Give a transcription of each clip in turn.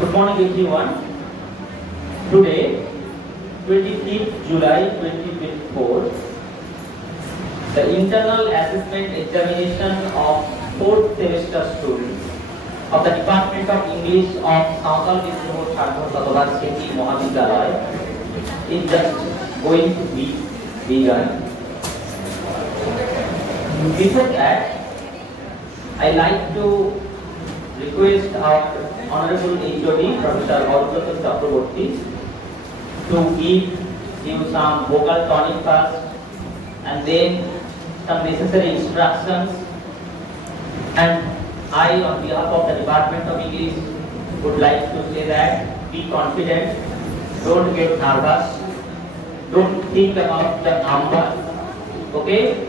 Good morning everyone. Today, 25th July 2024, the internal assessment examination of 4th semester students of the Department of English of SBSS Mahavidyalaya is just going to be begun. Before that, I like to request our Honorable HOD, Professor AYUSH, to give you some vocal tonic first and then some necessary instructions. And I, on behalf of the Department of English, would like to say that be confident, don't get nervous, don't think about the numbers, okay?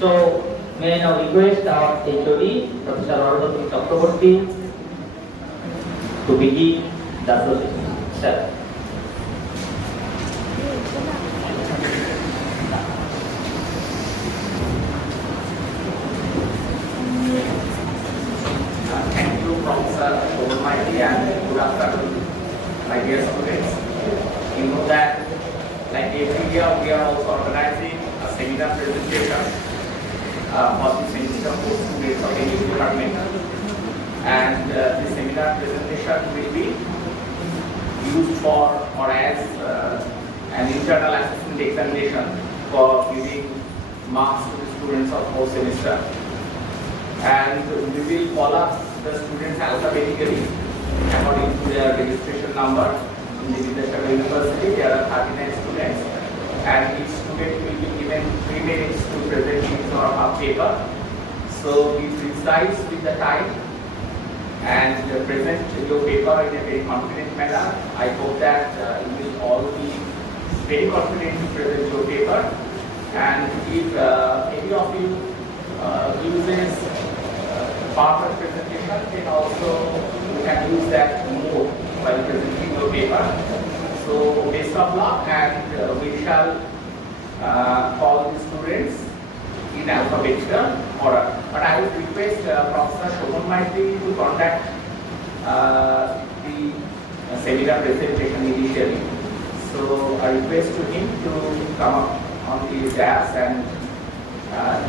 So, may I now request our HOD, Professor AYUSH, to begin the process. Sir. Thank you, Professor Almighty, and good afternoon, my dear students. You know that, like every year, we are also organizing a seminar presentation for the semester for students of the English department. And this seminar presentation will be used for or as an internal assessment examination for giving marks to the students of whole semester. And we will call up the students alphabetically according to their registration number. In the BISHNUPRASAD University, there are 39 students, and each student will be given 3 minutes to present his or her paper. So be precise with the time and present your paper in a very confident manner. I hope that you will all be very confident to present your paper. And if any of you uses PowerPoint presentation, then also you can use that more while presenting your paper. So best of luck, and we shall call the students in alphabetical order. But I would request Professor Almighty to conduct the seminar presentation initially. So I request to him to come up on the dais and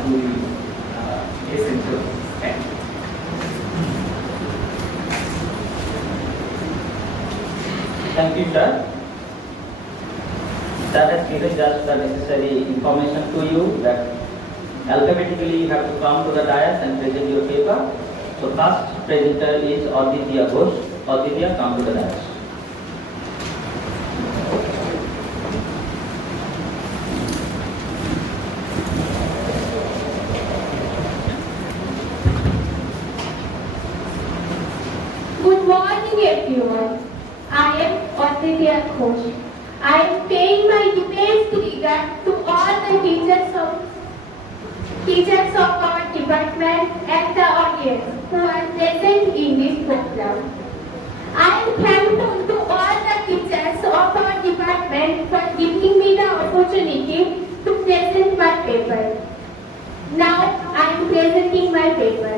do the essential. Thank you. Thank you, sir. That has given just the necessary information to you that alphabetically you have to come to the dais and present your paper. So first presenter is ADWITIYA GHOSH. ADWITIYA, come to the dais. Good morning everyone. I am ADWITIYA GHOSH. I am paying my deepest regard to all the teachers of our department and the audience who are present in this program. I am thankful to all the teachers of our department for giving me the opportunity to present my paper. Now I am presenting my paper.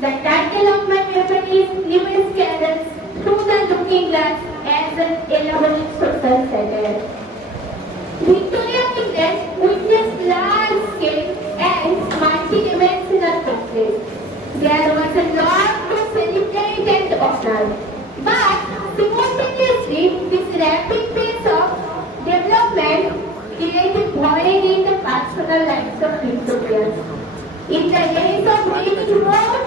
The title of my paper is Living Scandals Through the Looking Glass as an Elaborate Social Satire. Victoria England witnessed large-scale and multi-dimensional conflict. There was a lot to celebrate and honor. But simultaneously, this rapid pace of development created void in the personal lives of Victorians. In the days of reading more,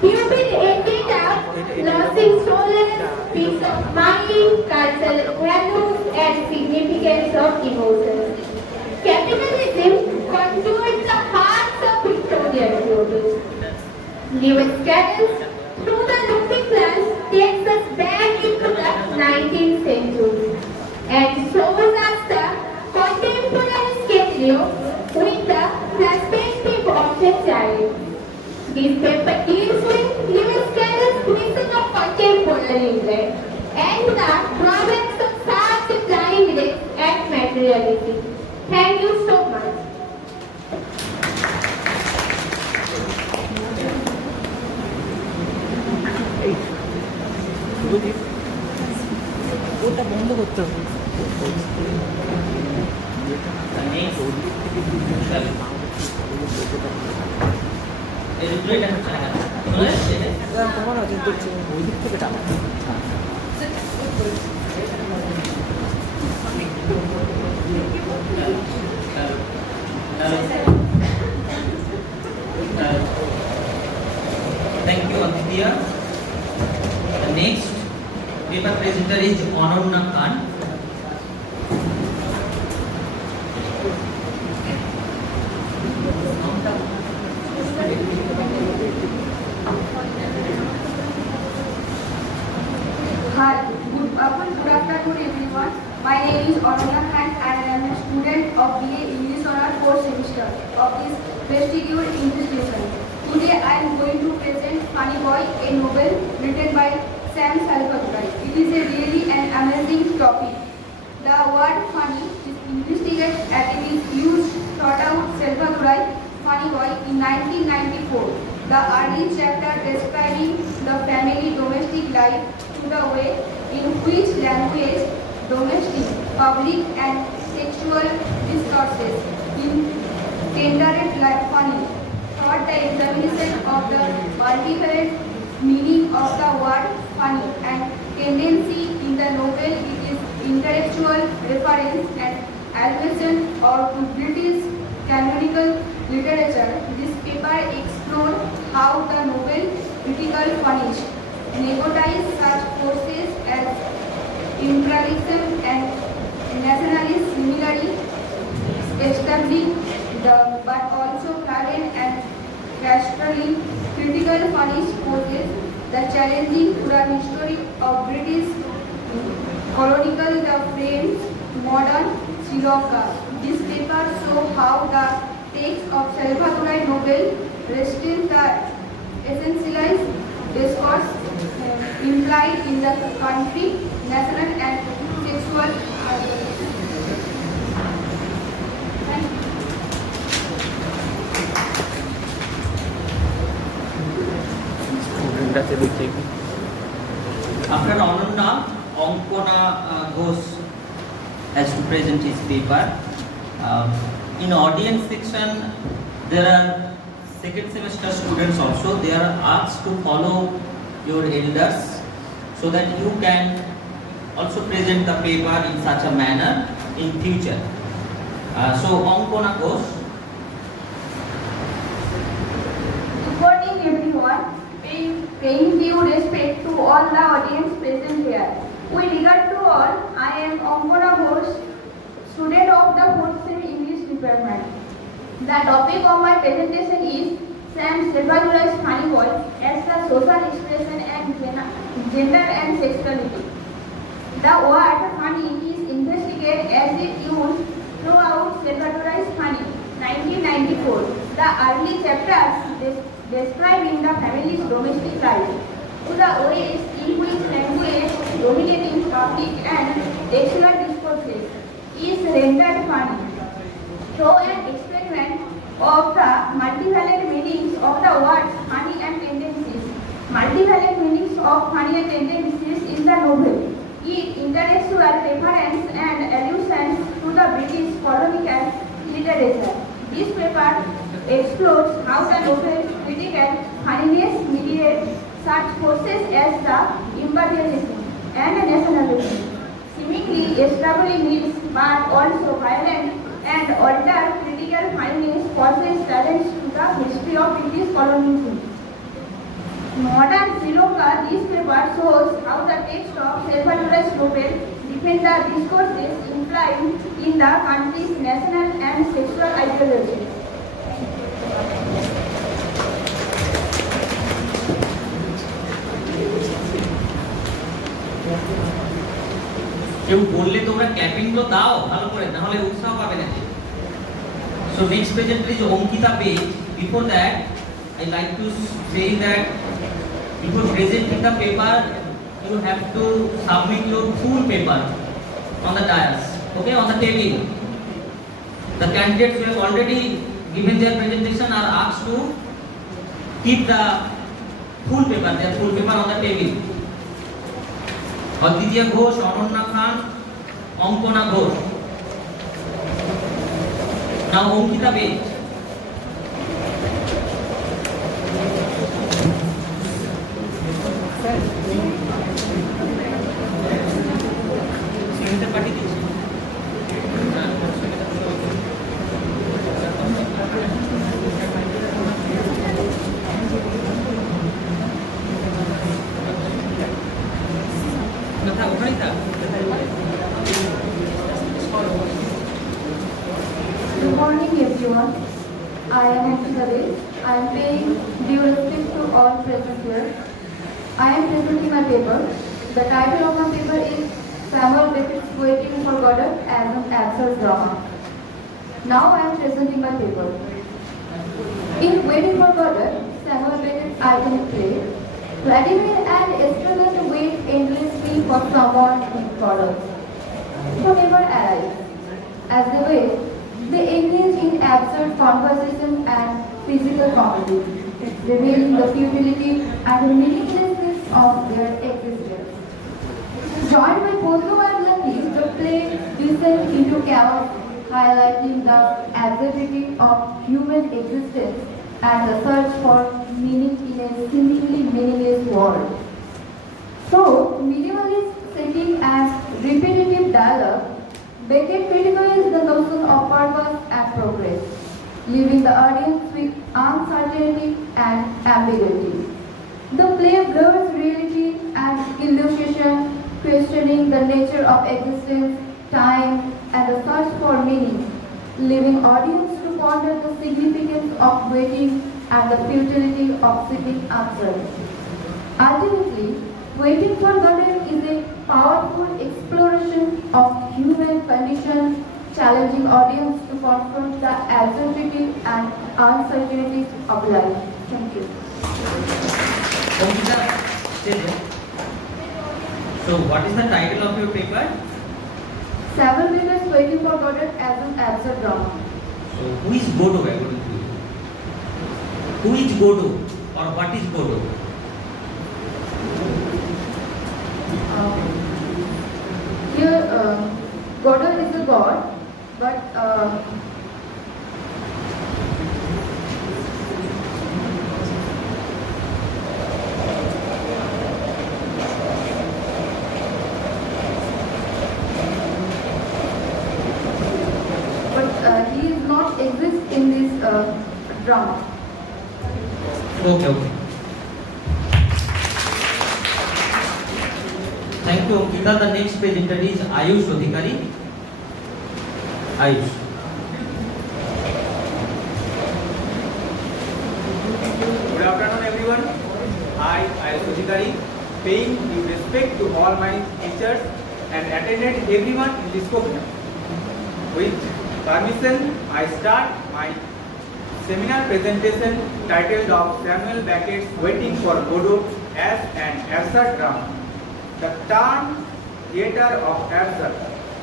people ended up losing solace, peace of mind, cultural values, and significance of emotions. Capitalism controls the hearts of Victorian students. Living Scandals Through the Looking Glass takes us back into the 19th century and shows us the contemporary scenario with the perspective of the child. This paper deals with living scandals mission of contemporary England and the drawbacks of such blind race and materiality. Thank you so much. ওটা বন্ধ করতে হবে। তোমার আছে ওই দিক থেকে টাকা। Thank you, ADWITIYA. The next paper presenter is ANANYA Khan. Hi, good afternoon everyone. My name is ANANYA Khan and I am a student of BA English Honours 4th semester of this prestigious institution. Today I am going to present Funny Boy, a novel written by Sam Salvatore. It is a really an amazing topic. The word funny is investigated and it is used thought out Salvatore Funny Boy in 1994. The early chapter describing the family domestic life to the way in which language, domestic, public and sexual discourses in tendered like funny. Thought the examination of the multiple meaning of the word funny and tendency in the novel it is intellectual reference and allusion or to British canonical literature. This paper explored how the novel critical punished negotiate such forces as imperialism and nationalist similarly establishing the but also current and rationally critical punish poses the challenging to the history of British colonial the French modern Sri Lanka. This paper show how the text of Salvatore novel restores the essentialized discourse implied in the country, national and sexual After ANANYA, ANKANA GHOSH has to present his paper. In audience section, there are second semester students also. They are asked to follow your elders so that you can also present the paper in such a manner in future. So ANKANA GHOSH. Good morning everyone. Paying due respect to all the audience present here. With regard to all, I am ANKANA GHOSH, student of the 4th sem English department. The topic of my presentation is Sam Salvatore's Funny Boy as the social expression and gender and sexuality. The word funny is investigated as it used throughout Salvatore's Funny, 1994. The early chapters describing the family's domestic life to the ways in which language dominating public and sexual discourses is rendered funny. Through an experiment of the multivalent meanings of the words funny and tendencies. Multivalent meanings of funny and tendencies in the novel. It intellectual reference and allusions to the British colonial literature. This paper explores how the novel critical funniness mediates such forces as the imperialism and nationalism, seemingly establishing myths but also violent and alter critical funniness poses challenge to the history of British colonialism. Modern Sri Lanka, this paper shows how the text of Salvatore's novel defends the discourses implied in the country's national and sexual ideology. কেউ বললে তোমরা capping তো দাও ভালো করে, না হলে উৎসাহ পাবে না। So next presenter is ANKITA page. Before that, I like to say that before presenting the paper, you have to submit your full paper on the dais, okay, on the table. The candidates who have already given their presentation are asked to keep the full paper, their full paper on the table. অদ্বিতীয় ঘোষ, অনন্যা খান, Ankana Ghosh. Now Ankita Bej. Good morning everyone. I am Ankita. I am paying due respect to all present here. I am presenting my paper. The title of my paper is Samuel Beckett's Waiting for Godot as an absurd drama. Now I am presenting my paper. In Waiting for Godot, Samuel Beckett's iconic play, Vladimir and Estrella wait endlessly for someone in Godot who never arrives. As they wait, they engage in absurd conversation and physical comedy, revealing the futility and the meaninglessness of their existence. Joined by Pozo and Lucky, the play descends into chaos, highlighting the absurdity of human existence and the search for meaning in a seemingly meaningless world. So, minimalist setting and repetitive dialogue, Beckett criticizes the notion of purpose and progress, leaving the audience with uncertainty and ambiguity. The play blurs reality and illusion, questioning the nature of existence, time, and the search for meaning, leaving audience to ponder the significance of waiting and the futility of sitting absent. Ultimately, Waiting for Godot is a powerful exploration of human condition, challenging audience to confront the absurdity and uncertainty of life. Thank you. Ankita, stay there. So, what is the title of your paper? Samuel Beckett's Waiting for Godot as an absurd drama. So, who is Godot according to you? Who is Godot or what is Godot? Here, Godot is a god, but he is not exist in this drama. Okay. Thank you, Ankita. The next presenter is AYUSH ADHIKARY. AYUSH. Good afternoon, everyone. I, AYUSH ADHIKARY, paying due respect to all my teachers and attended everyone in this program. With permission, I start my seminar presentation titled of Samuel Beckett's Waiting for Godot as an absurd drama. The term theatre of absurd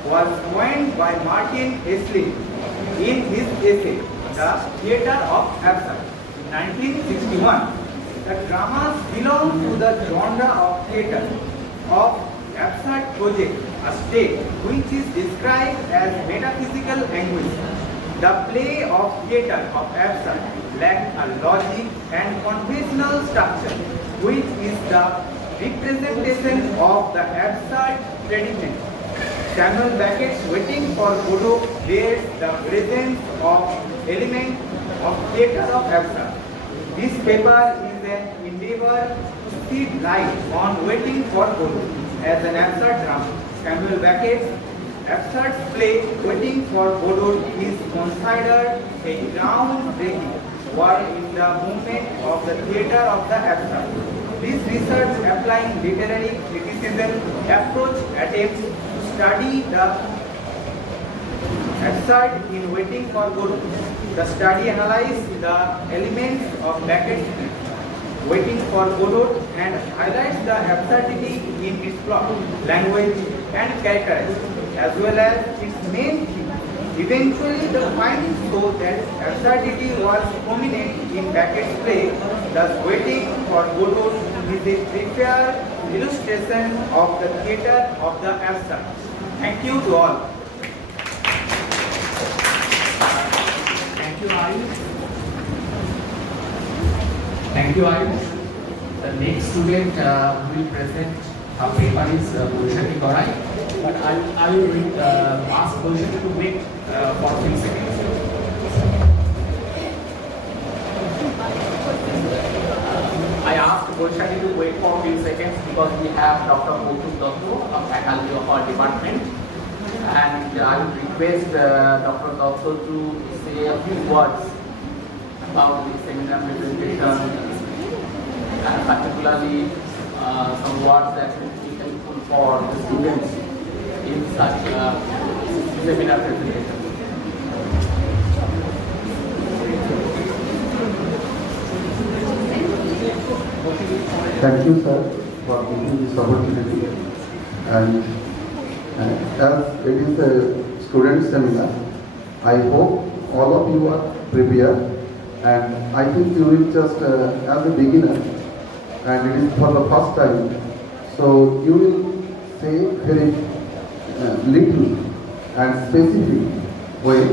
was coined by Martin Esslin in his essay, The Theatre of Absurd, in 1961. The dramas belong to the genre of theatre of absurd project, a state which is described as metaphysical anguish. The play of theatre of absurd lacks a logic and conventional structure, which is the representation of the absurd predicament. Samuel Beckett's Waiting for Godot bears the presence of elements of theatre of absurd. This paper is an endeavor to shed light on Waiting for Godot as an absurd drama. Samuel Beckett's absurd play Waiting for Godot is considered a groundbreaking work in the movement of the theatre of the absurd. This research applying literary criticism approach attempts to study the absurd in Waiting for Godot. The study analyzes the elements of Beckett's Waiting for Godot and highlights the absurdity in its plot, language and characters, as well as its main theme. Eventually, the findings show that absurdity was prominent in Beckett's play, thus Waiting for Godot is a prepared illustration of the theatre of the abstract. Thank you to all. Thank you, Ayush. Thank you, Ayush. The next student will present a paper is BAISHAKHI GARAI, but I will ask BAISHAKHI to wait for a few seconds. I asked BAISHAKHI to wait for a few seconds because we have Dr. Kautun, a faculty of our department, and I would request Dr. Kautun to say a few words about the seminar presentation, and particularly some words that will be helpful for the students in such seminar presentation. Thank you, sir, for giving this opportunity. And as it is a student seminar, I hope all of you are prepared. And I think you will just, as a beginner, and it is for the first time, so you will say very little and specific way.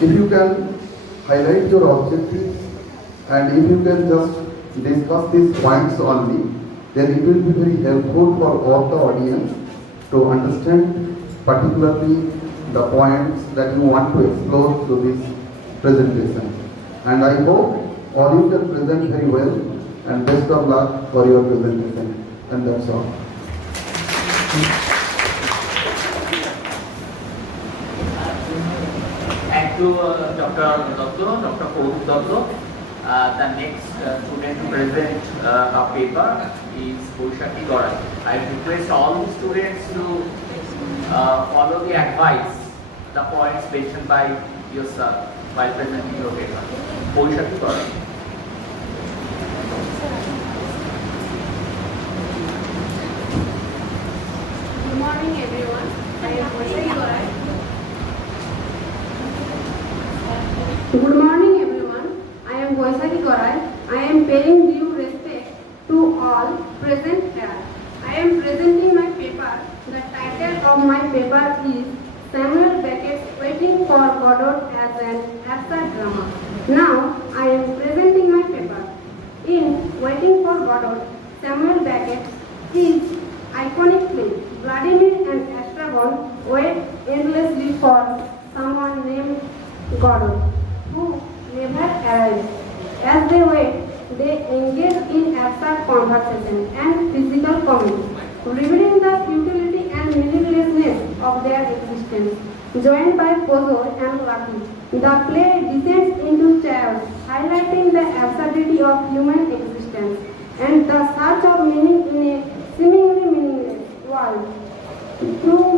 If you can highlight your objectives, and if you can just discuss these points only, then it will be very helpful for all the audience to understand particularly the points that you want to explore through this presentation. And I hope all you can present very well, and best of luck for your presentation. And that's all. Thank you, Dr. Kautun. The next student to present a paper is BAISHAKHI GARAI. I request all the students to follow the advice, the points mentioned by yourself while presenting your paper. BAISHAKHI GARAI. Good morning, everyone. I am BAISHAKHI GARAI. Good morning, everyone. I am BAISHAKHI GARAI. I am paying due respect to all present here. I am presenting my paper. The title of my paper is Samuel Beckett's Waiting for Godot as an Abstract Drama. Now, I am presenting my paper. In Waiting for Godot, Samuel Beckett is iconic play. Vladimir and Estragon wait endlessly for someone named Godot, who never arrives. As they wait, they engage in abstract conversation and physical comedy, revealing the futility and meaninglessness of their existence. Joined by Pozo and Lucky, the play descends into chaos, highlighting the absurdity of human existence and the search of meaning in a seemingly meaningless world. Through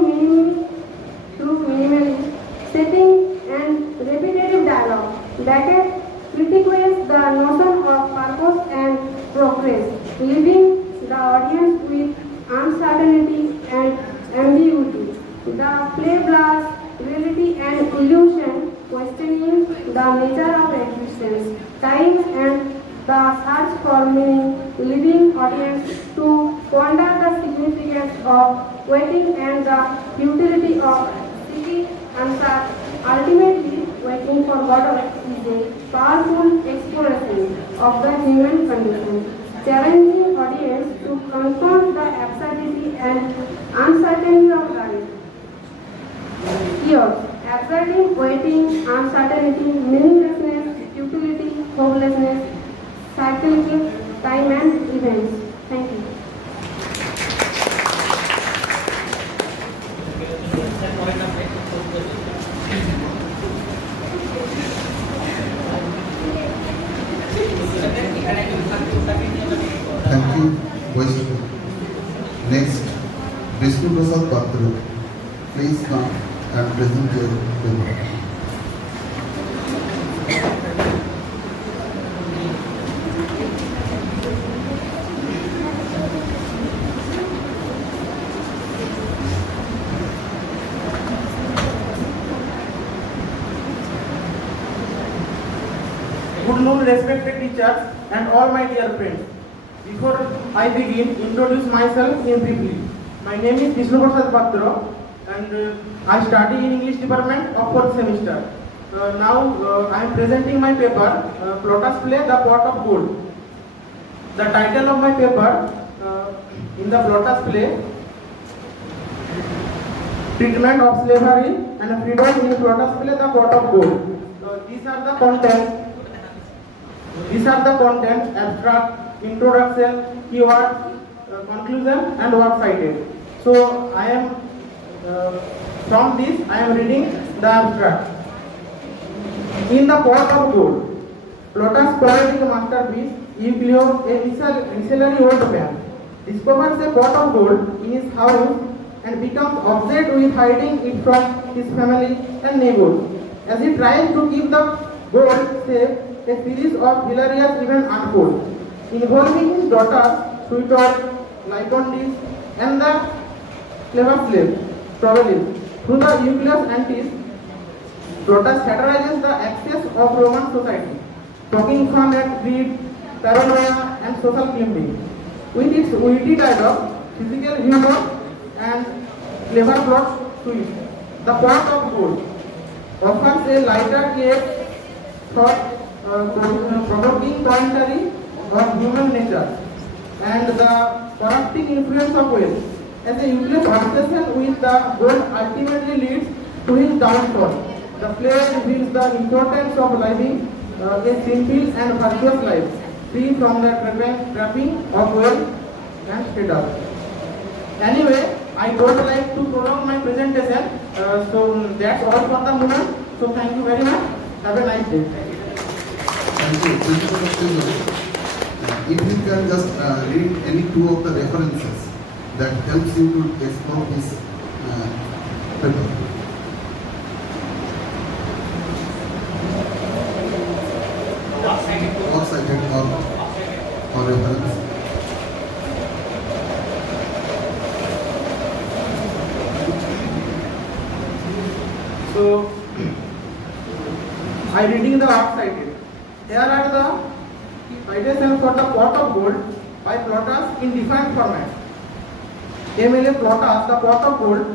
minimally setting and repetitive dialogue, Beckett critiques the notion of purpose and progress, leaving the audience with uncertainty and ambiguity. The play blasts reality and illusion, questioning the nature of existence, time, and the search for meaning, leading audience to ponder the significance of waiting and the futility of seeking answers. Ultimately, Waiting for Godot is a powerful exploration of the human condition, challenging audience to confront the absurdity and uncertainty of life. Here, absurdity, waiting, uncertainty, meaninglessness, futility, hopelessness, cyclical time and events. Thank you. Thank you, BAISHAKHI. Next, BISHNUPRASAD PATRA. Please come and present your paper. Good noon, respected teachers and all my dear friends. Before I begin, introduce myself in briefly. My name is BISHNUPRASAD PATRA and I study in English department of 4th semester. Now I am presenting my paper, Plotus Play, The Pot of Gold. The title of my paper in the Plotus Play, Treatment of Slavery and Freedom in Plotus Play, The Pot of Gold. These are the contents, abstract, introduction, keyword, conclusion and work cited. So I am from this I am reading the abstract. In the Pot of Gold, Plotus' poetic masterpiece, Euclid, a miserly old man, discovers a pot of gold in his house and becomes obsessed with hiding it from his family and neighbors. As he tries to keep the gold safe, a series of hilarious events unfold, involving his daughter, sweetheart, Lyconides, and the clever slave, Provelis. Through the Euclid's antics, Plotus satirizes the excess of Roman society, poking fun at greed, paranoia, and social climbing. With its witty dialogue, physical humor, and clever plot twist, The Pot of Gold offers a lighter yet thought-provoking commentary on human nature and the corrupting influence of wealth. As a Euclid's obsession with the gold ultimately leads to his downfall, the play reveals the importance of living a simple and virtuous life, free from the trapping of wealth and status. Anyway, I don't like to prolong my presentation, so that's all for the moment. So thank you very much. Have a nice day. Thank you. Thank you for the speaker. If you can just read any two of the references that helps you to explore this paper. Or cited or reference. So, I reading the work cited. Here are the citations for the Pot of Gold by Plotus in defined format. MLA Plotus, The Pot of Gold,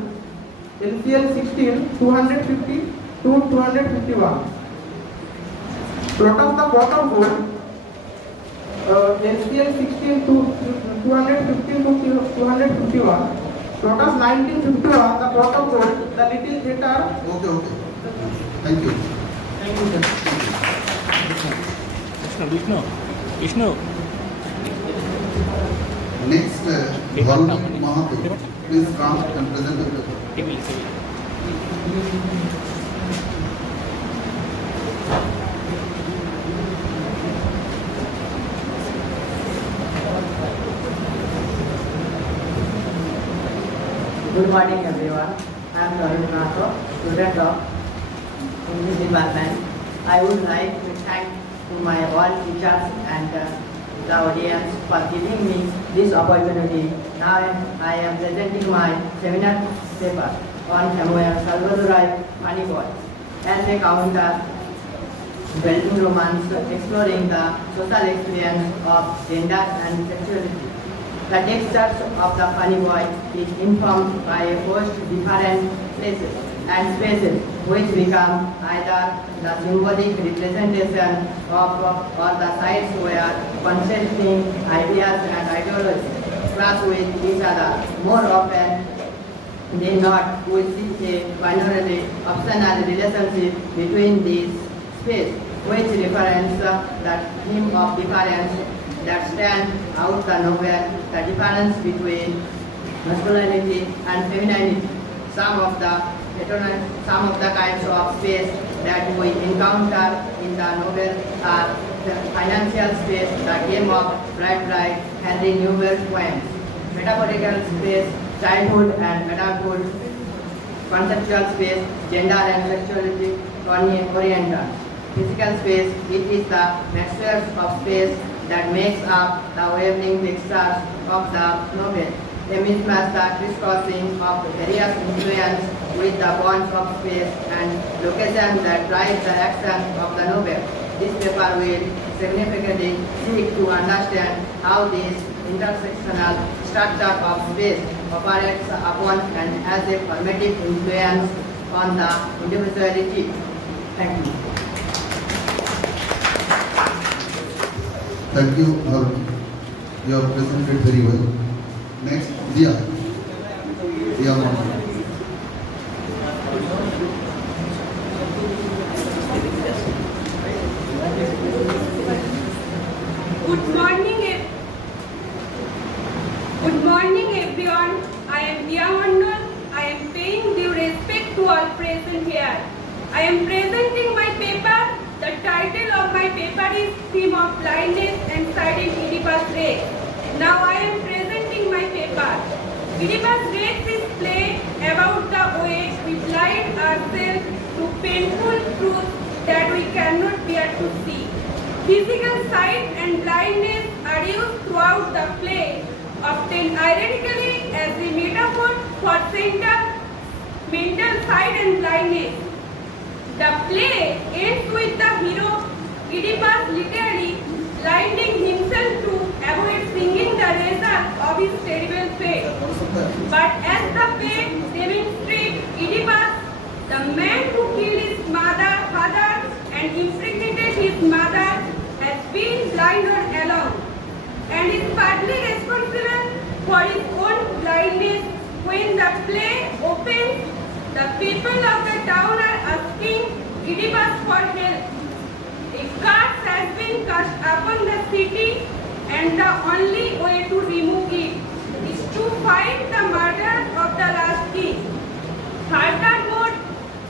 LCL 16, 250 to 251. Plotus, The Pot of Gold, LCL 16 to 215 to 251. Plotus 1951, The Pot of Gold, The Little Theatre. Okay. Thank you. Thank you, sir. Vishnu. Next, MAHATA. Please come and present the paper. Good morning everyone. I am Tarun, student of English department. I would like to thank to my all teachers and the audience for giving me this opportunity. Now I am presenting my seminar paper on Salvadorite Funny Boy as a counter building romance exploring the social experience of gender and sexuality. The texture of the Funny Boy is informed by a host different places and spaces which become either the symbolic representation of or the sites where conflicting ideas and ideologies clash with each other. More often than not, we see a binary optional relationship between these spaces, which reference the theme of difference that stand out the novel, the difference between masculinity and femininity. Some of the kinds of space that we encounter in the novel are the financial space, the game of bright Henry Newell's poems, metaphorical space, childhood and adulthood, conceptual space, gender and sexuality oriented, physical space, it is the mixtures of space that makes up the wavering pictures of the novel. A mismatch the crisscrossing of various influence with the bonds of space and location that drive the action of the novel. This paper will significantly seek to understand how this intersectional structure of space operates upon and has a formative influence on the individuality. Thank you. Thank you, you have presented very well. Next, Diya. Diya Mohan. Good morning everyone. I am Diya MONDAL. I am paying due respect to all present here. I am presenting my paper. The title of my paper is Theme of Blindness and Silent Oedipus Rex. Now I am presenting my paper. Oedipus Rex is play about the way we blind ourselves to painful truths that we cannot bear to see. Physical sight and blindness are used throughout the play, often ironically as a metaphor for mental sight and blindness. The play ends with the hero Oedipus literally blinding himself to avoid singing the result of his terrible fate. But as the play demonstrates, Oedipus, the man who killed his father and impregnated his mother, has been blind all along and is partly responsible for his own blindness. When the play opens, the people of the town are asking Oedipus for help. A curse has been cast upon the city and the only way to remove it is to find the murderer of the last king. Furthermore,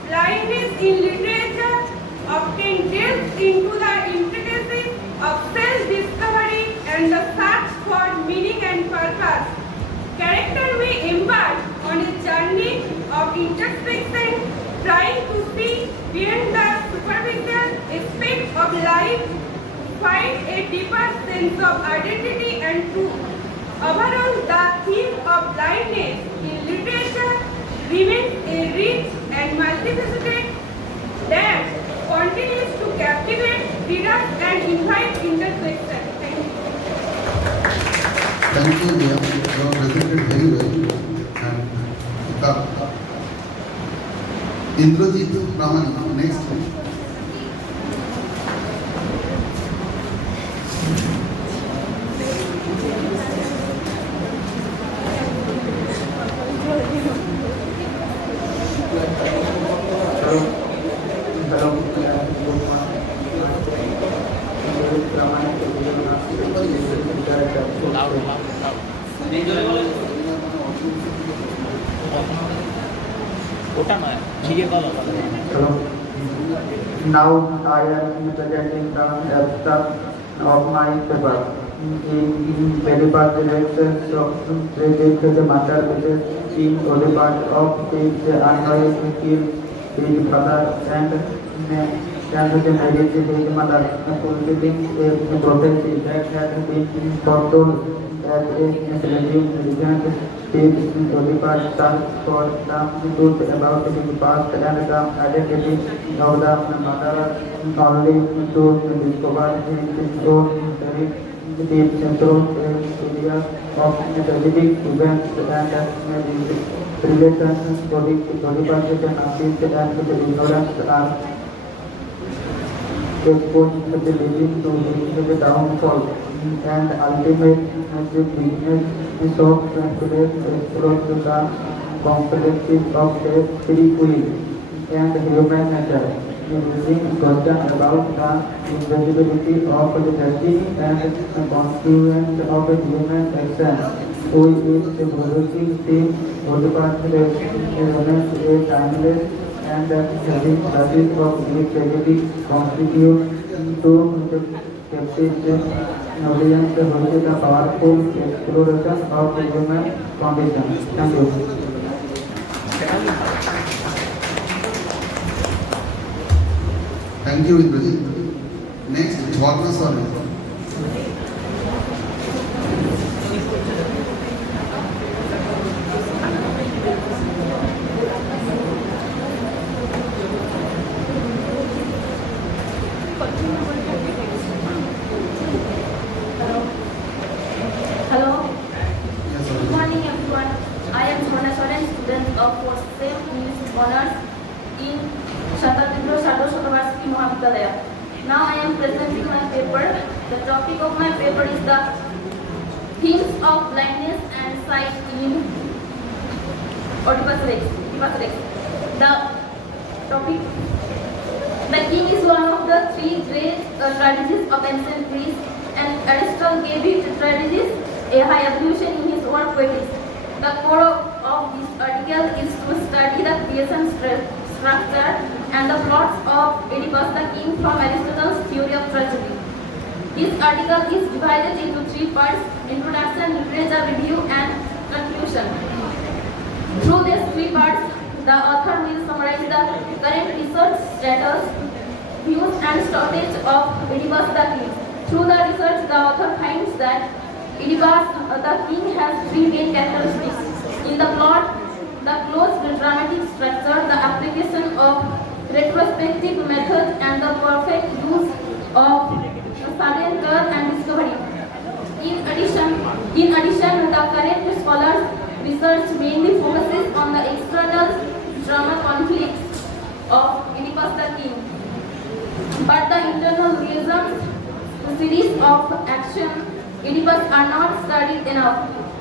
blindness in literature often delves into the intricacies of self-discovery and the search for meaning and purpose. Character may embark on a journey of introspection, trying to see beyond the superficial aspects of life, find a deeper sense of identity and truth. Overall, the theme of blindness in literature remains a rich and multifaceted that continues to captivate readers and invite introspection. Thank you, Diya. You have presented very well. And INDRAJIT, PRAMANIK. Next. Hello. Now I am presenting the abstract of my paper. In very part directions related to the matter which is in the part of his unwise kills his father and the marriage his mother, fulfilling a prophecy that had been foretold as a celestial regent. Oedipus stands for the truth about his past and the identity of the mother, only to discover his own deep central area of tragic events and relations. Oedipus' artist and the ignorance are exposed to the leading to the downfall and ultimate weakness of explores the complexities of the free will and human nature, using question about the invisibility of the destiny and the confluence of the human action. Who is the producing theme Oedipus remains a timeless and having studies of great tragedy constitute to the captive audience with a powerful exploration of the human condition. Thank you. Thank you, INDRAJIT. Next, JHARNA SAREN. honors in SBSS Mahavidyalaya. Now I am presenting my paper. The topic of my paper is the themes of blindness and sight in Oedipus. The topic: the king is one of the three great tragedies of ancient Greece, and Aristotle gave it tragedies a high evolution in his work Poetics. The core of this article is to study the creation structure and the plots of Oedipus the king from Aristotle's theory of tragedy. This article is divided into three parts: introduction, literature review, and conclusion. Through these three parts, the author will summarize the current research status, views, and strategies of Oedipus the king. Through the research, the author finds that Oedipus the king has three main characteristics: in the plot, the close dramatic structure, the application of retrospective method, and the perfect use of SAREN and discovery. In addition, the current scholars' research mainly focuses on the external drama conflicts of Oedipus the king, but the internal reasons, the series of action Oedipus are not studied enough.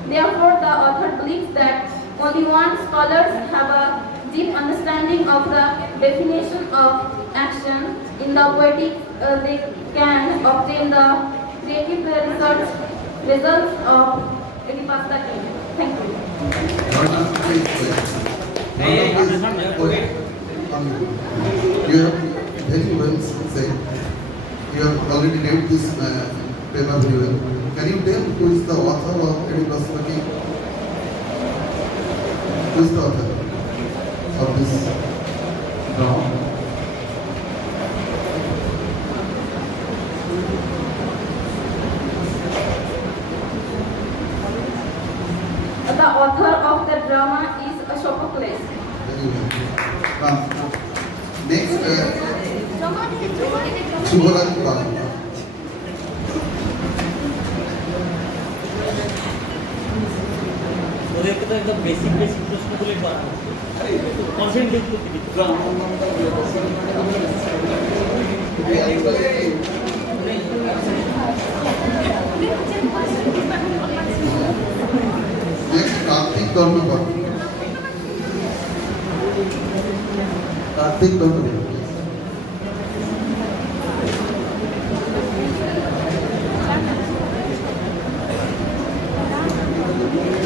Therefore, the author believes that only one scholars have a deep understanding of the definition of action in the poetic, they can obtain the creative research results of Oedipus the king. Thank you. You have very well said. You have already read this paper very well. Can you tell who is the author of Oedipus the king? Who is the author of this drama? The author of the drama is Sophocles. Very well. Next, JUBARAJ. ওদেরকে তো একদম basic প্রশ্নগুলি করা concentrate করতে দিতে Kartik Dharmapada. Kartik Dharmapada.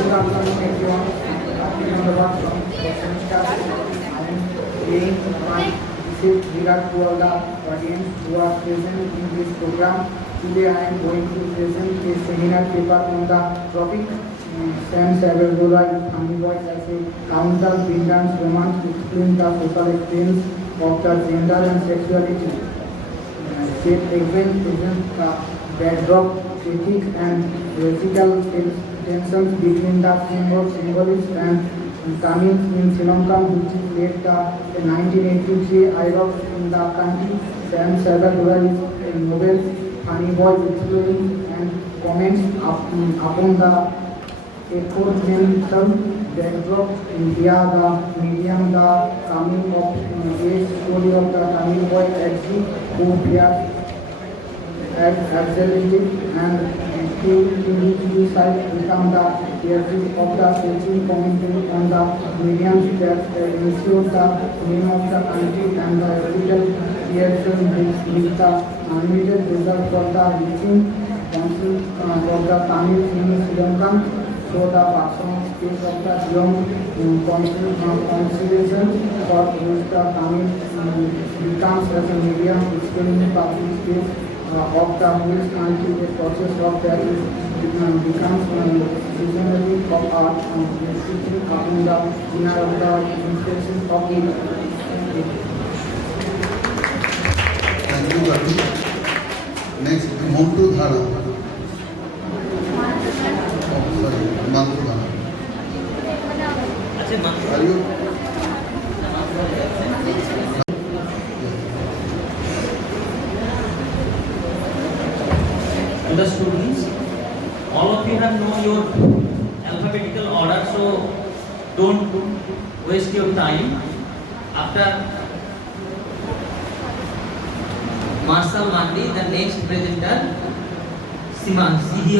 Good afternoon, everyone. I'm paying my regard to all the audience who are present in this program. Today I am going to present a seminar paper on the topic Sam Sabergola in Funny Boy as a counter Bindans romance to explain the social experience of the gender and sexuality. Set presents the backdrop, ethics and racial tensions between the symbolists and Tamils in Sri Lanka, which is led the 1983 IROC in the country. Sam Sabergola is a novel funny boy exploring and comments upon the aforementioned backdrop via the medium, the coming of age story of the Tamil boy Edgy, who fears absolutely and to side become the theory of the sketching commentary on the mediums that ensure the name of the country and the little reaction with the unlimited result for the reaching council of the Tamil in Sri Lanka. So the personal space of the young consideration for which the Tamil becomes as a medium explaining public space of the whole country. The process of that is becomes seasonally of art restricting upon the inner of the inspiration of it. Thank you, Gati. Next, MANTU DHARA. Sorry, MANTU DHARA. Are you? To the students, all of you have know your alphabetical order, so don't waste your time. After Marshal Mandi, the next presenter, he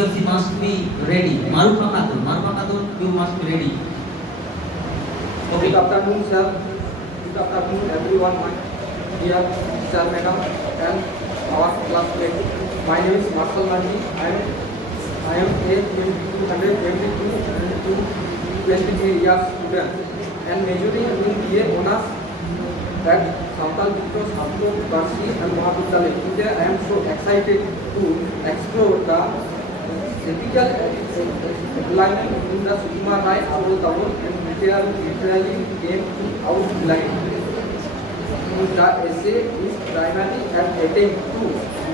or she must be ready. MARUFA KHATUN, you must be ready. Good afternoon, sir. Good afternoon, everyone. My dear sir, madam, and our classmates. My name is Marshal Mandi. I am a 23 years student and majoring in BA honors at Santal Victor Santo Garci and Mahavidyalaya. Today I am so excited to explore the ethical alignment in the JUBARAJ and literally came out line. The essay is primarily an attempt to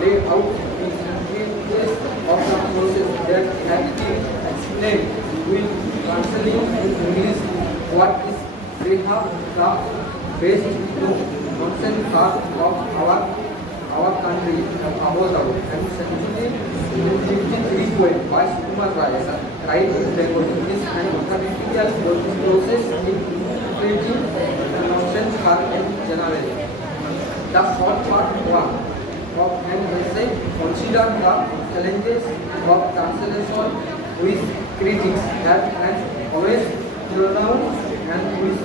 lay out the details of the process that has been explained with translating in English what is perhaps the best nonsense part of our country about and essentially 53 points by JUBARAJ right in Bengali is an mathematical process in interpreting nonsense part in general. The short part 1 of an essay considered the challenges of translation with critics that has always pronounced and which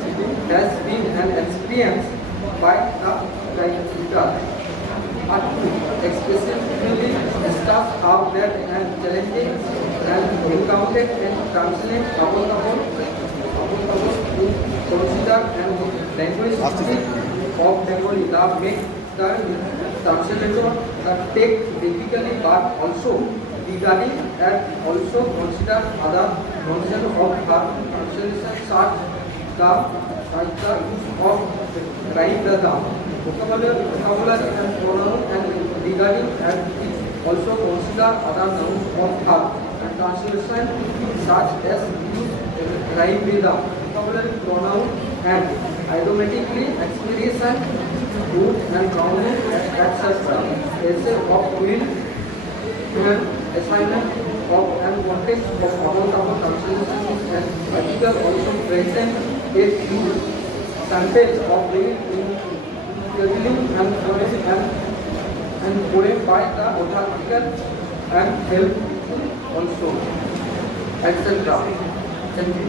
has been an experience by the writer. Part 2 explicitly discuss how that and challenges and encountered and translate about considered and language of Bengali that make the translator take difficulty but also regarding and also consider other notions of translation such the use of right vocabulary and pronoun and regarding and it also consider other nouns of her and translation such as use right vocabulary pronoun and automatically expression root and pronoun etc. Essay of will and assignment of and context of our translation and article also present a few samples of the scheduling and poem by the article and help also etc. Thank you.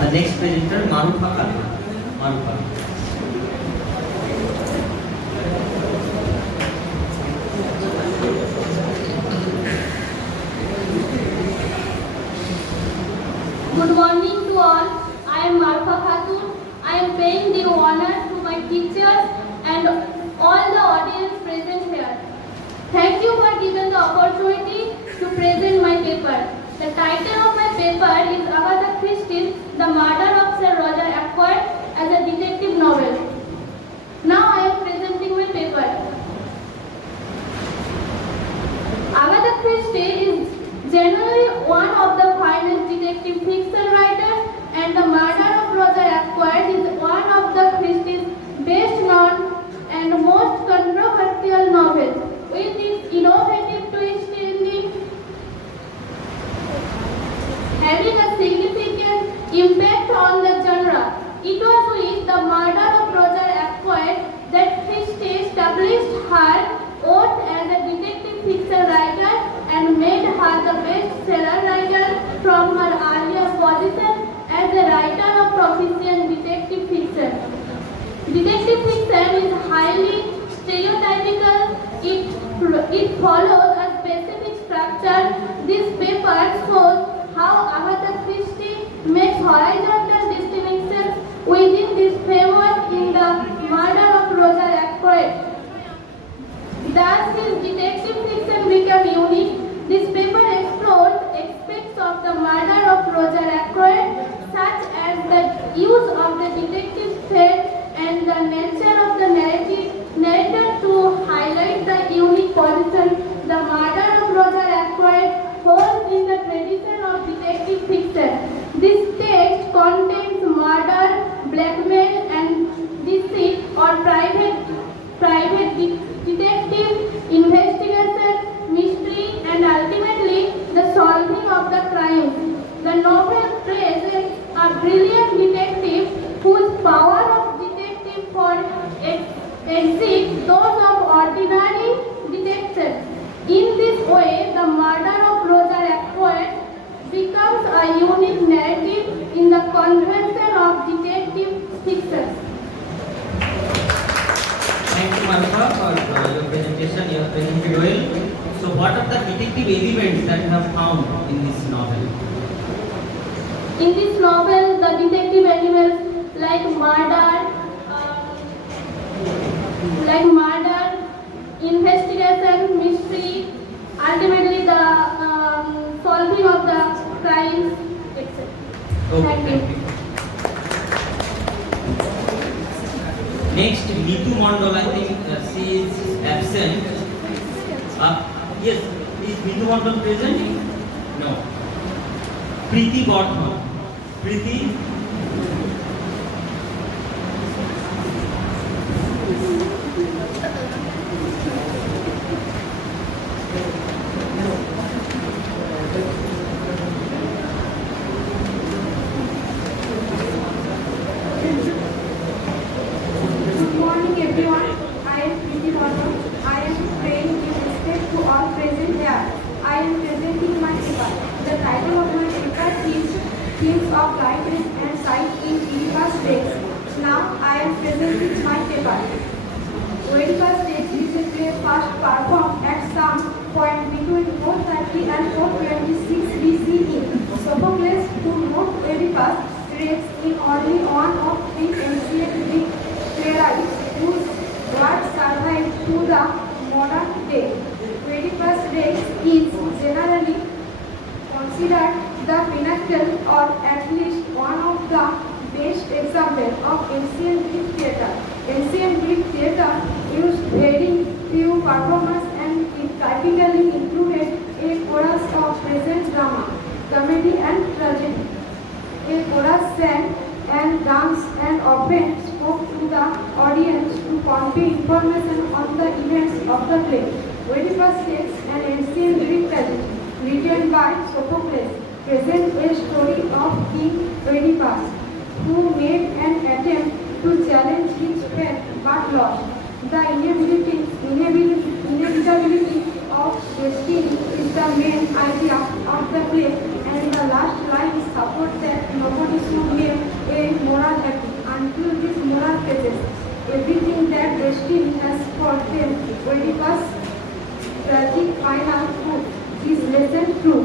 The next presenter, MARUFA KHATUN. MARUFA. Good morning to all. I am MARUFA KHATUN. I am paying the honor to my teachers and all the audience present here. Thank you for giving the opportunity to present my paper. The title of my paper is Agatha Christie's The Murder of Sir Roger Ackroyd as a detective novel. Now I am presenting my paper. Agatha Christie is generally one of the finest detective fiction writers, and The Murder of Roger Ackroyd is one of the Christie's best known and most controversial novels, with its innovative twist ending having a significant impact on the genre. It was with The Murder of Roger Ackroyd that Christie established her oath as a detective fiction writer and made her the best-seller writer from her earlier position as a writer of proficient detective fiction. Detective fiction is highly stereotypical. It follows a specific structure. This paper shows how Agatha Christie makes horizontal distinctions within this framework in The Murder of Roger Ackroyd. Thus, his detective fiction became unique. This paper explores aspects of The Murder of Roger Ackroyd, such as the use of the detective thread and the nature of the narrator to highlight the unique position The Murder of Roger Ackroyd holds in the tradition of detective fiction. This text contains murder, blackmail, and deceit or private detective investigation, mystery, and ultimately the solving of the crime the detective elements that you have found in this novel? In this novel, the detective elements like murder, investigation, mystery, ultimately the solving of the crimes, etc. Okay, Thank you. Next, MITU Mondal, I think she is absent. Yes, is MITU Mondal present? No. PRITI BARDHAN. PRITI. Good morning everyone. I am Priti Bhargava. I am paying due respect to all present here. I am presenting my paper. The title of my paper is Themes of Lightness and Sight in Oedipus Rex. Now I am presenting my paper. Oedipus Rex is a play first performed at some point between 430 and 426 BCE. Sophocles, who wrote Oedipus Rex in only one of three ancient Greek playwrights whose work survived to the modern day. Oedipus Rex is generally considered the pinnacle or at least one of the best examples of ancient Greek theatre. Ancient Greek theatre used very few performers and it typically included a chorus of present drama, comedy and tragedy. A chorus sang and danced and often spoke to the audience to convey information on the events of the play. Oedipus Rex, an ancient Greek tragedy written by Sophocles, presents a story of King Oedipus, who made an attempt to challenge his fate but lost. The inevitability of destiny is the main idea of the play, and the last line supports that nobody should live a moral happy until this moral faces everything that destiny has for them. Oedipus' tragic final truth is lesson true.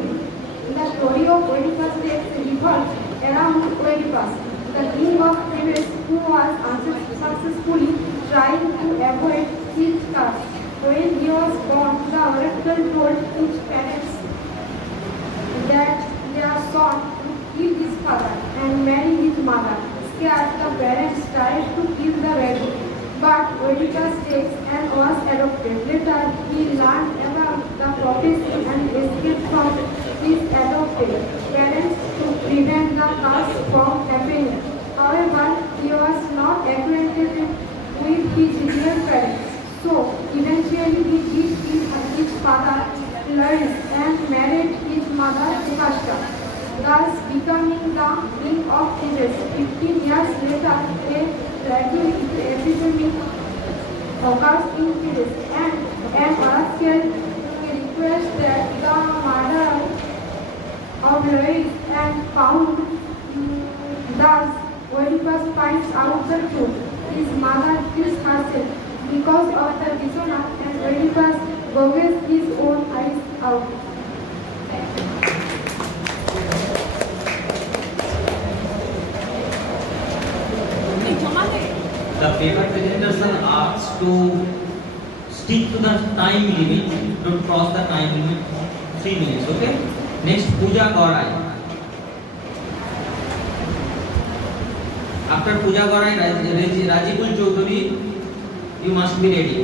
The story of Oedipus Rex revolves around Oedipus, the king of Thebes, who was unsuccessfully trying to avoid his curse. When he was born, the oracle told his parents that their son would kill his father and marry his mother. Scared, the parents tried to kill the baby, but Oedipus Rex and was adopted. Later, he learned about the prophecy and escaped from his adopted parents to prevent the curse from happening. However, he was not acquainted with his real parents, so eventually he did kill his father, Loris, and married his mother, Hephaestus, thus becoming the king of Thebes. 15 years later, a plague epidemic occurs in Thebes, and an oracle requests that the murderer of Loris and found. Thus, Oedipus finds out the truth. His mother kills herself because of the dishonor, and Oedipus gouges his own eyes out. The paper presenters are asked to stick to the time limit, don't cross the time limit, 3 minutes, okay? Next, Puja GARAI. After Puja GARAI, Rajibul Chaudhary, you must be ready.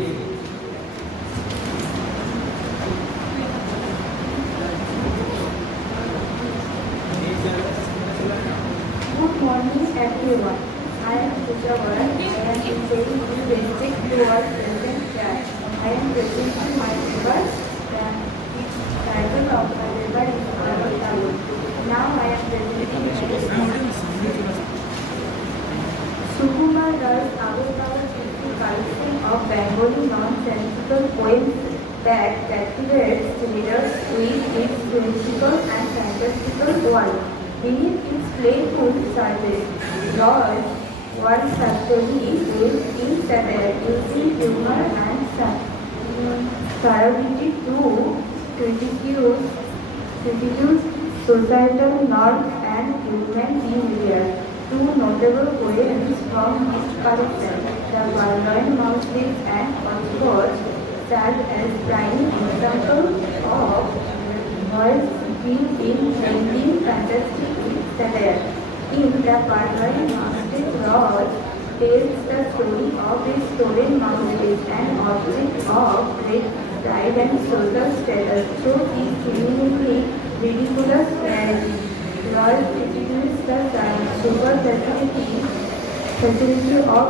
Good morning everyone. I am Puja GARAI. I am saying due respect to all present here. I am presenting my paper. The title of my paper is MAHATA. Now I am presenting Sukumar Ral's about collection of Bengali nonsensical poems that captivates readers with its whimsical and fantastical world. Beneath its playful surface, Lord was subtly built in satire, using humor and parody to critiques societal norms and human behavior. Two notable poems from his collection, the BARDHAN and HOSH, serve as prime examples of voice skill in blending fantastic with satire. In the BARDHAN tells the story of a stolen mouse and object of great pride and social status through his seemingly ridiculous narrative. Royal critiques the super facility of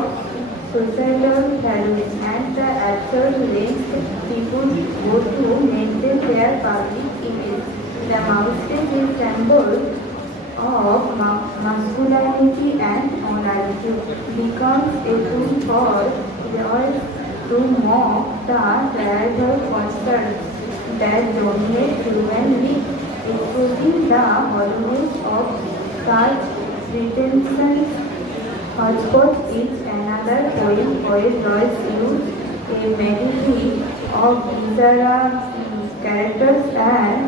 societal values and the absurd lengths people go to maintain their public image. The mouse is a symbol of masculinity and honorability, becomes a tool for lawyers to mock the tribal concerns that dominate human beings, including the hollowness of such pretensions. HOSH is another poem where Joyce used a medley of bizarre characters and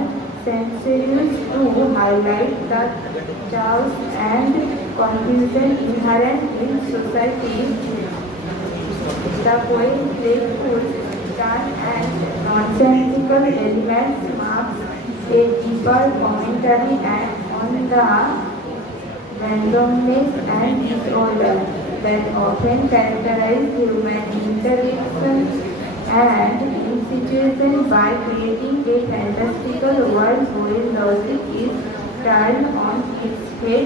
scenarios to highlight the chaos and confusion inherent in society. The poem's playful turn and nonsensical elements marks a deeper commentary on the randomness and disorder that often characterize human interactions and institutions by creating a fantastical world where logic is turned on its head.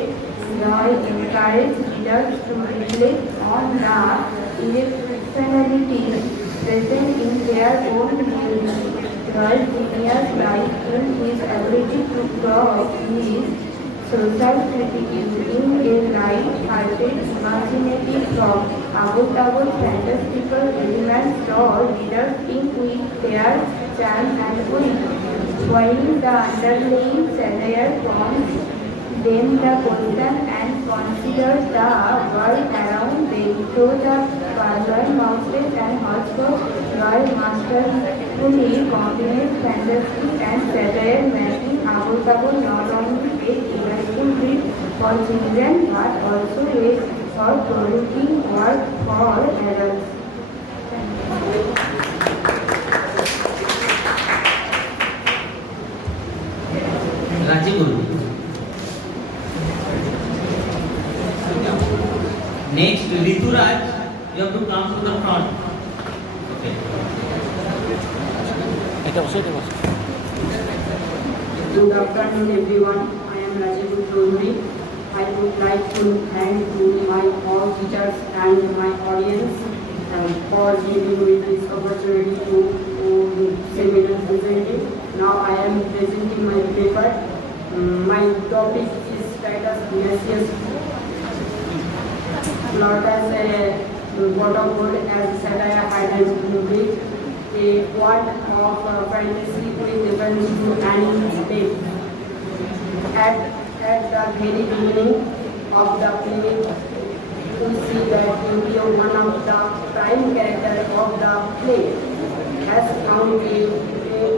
Joy encourages readers to reflect on the irrationalities present in their own lives. Joy's genius lies in his ability to cross his social criticism in a light-hearted, imaginative form. About fantastical elements draw readers in with their charm and wit, while the underlying satire prompts them the question and consider the world around them. Through the BARDHAN and HOSH, Roy masterfully combines fantasy and satire, making Abutabo not only a delightful read for children but also a thought-provoking work for adults. Next, Rituraj, you have to come to the front. Okay. Good afternoon, everyone. I am Rajiv Chaudhary. I would like to thank to my all teachers and my audience for giving me this opportunity to seminar presenting. Now I am presenting my paper. My topic is status messages. Plot as a protocol as satire had a quart of fantasy with reference to anime. At the very beginning of the play, we see that India, one of the prime characters of the play, has found a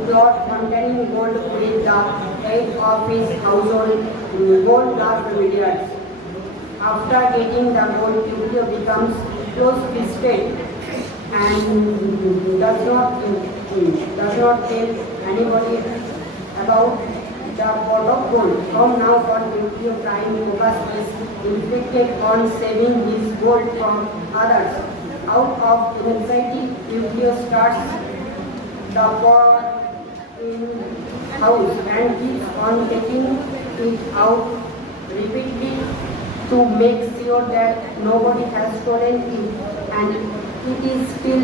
plot containing gold with the head of his household gold glass milliards. After getting the gold, India becomes close-fisted and does not tell anybody about the pot of gold. From now on, India prime focus is inflicted on saving his gold from others. Out of anxiety, India starts the pot in house and keeps on taking it out repeatedly to make sure that nobody has stolen it and it is still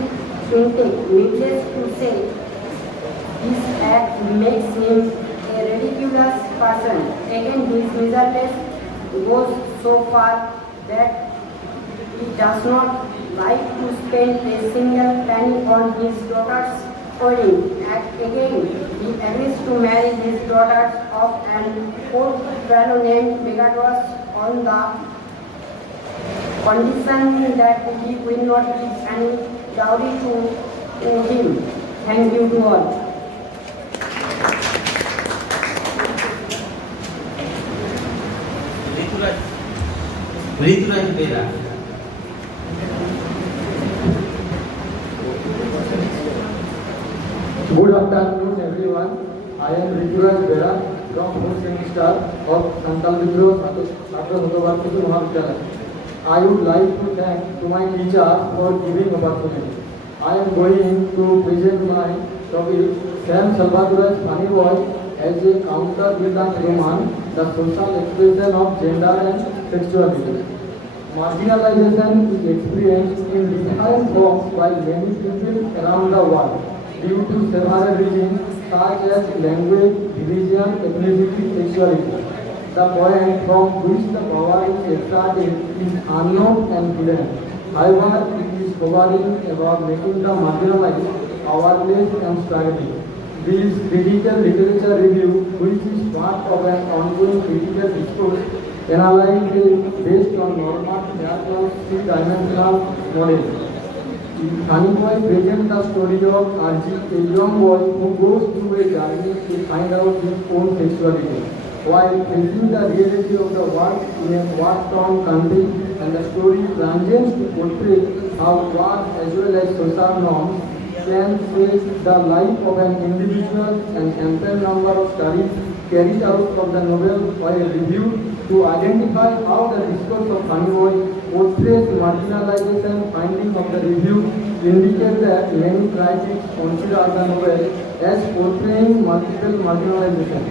printed. Needless to say, this act makes him a ridiculous person. Again, his miserliness goes so far that he does not like to spend a single penny on his daughter's wedding. And again, he agrees to marry his daughter of an old fellow named Megadros on the condition that he will not give any dowry to him. Thank you to all. Rituraj Bera. Good afternoon, everyone. I am Rituraj Bera from 4th semester of Santal Vidro PATRA Mahavidyalaya. I would like to thank to my teacher for giving opportunity. I am going to present my topic, Sam Salvador's funny voice as a counter with the Roman, the social expression of gender and sexuality. Marginalization is experienced in different forms by many people around the world due to several reasons such as language, religion, ethnicity, sexuality. The point from which the power is exerted is unknown and hidden. However, it is hovering about making the marginalized powerless and struggling. This critical literature review, which is part of an ongoing critical discourse, analyzed based on normal Fairclough three-dimensional model. Funny Boy presents the story of RG, a young boy who goes through a journey to find out his own sexuality. While facing the reality of the world in a war-torn country, and the story ranges to portray how war as well as social norms can change the life of an individual, and ample number of studies carried out from the novel were reviewed to identify how the discourse of Funny Boy portrays marginalization. Findings of the review indicate that many critics consider the novel as portraying multiple marginalization.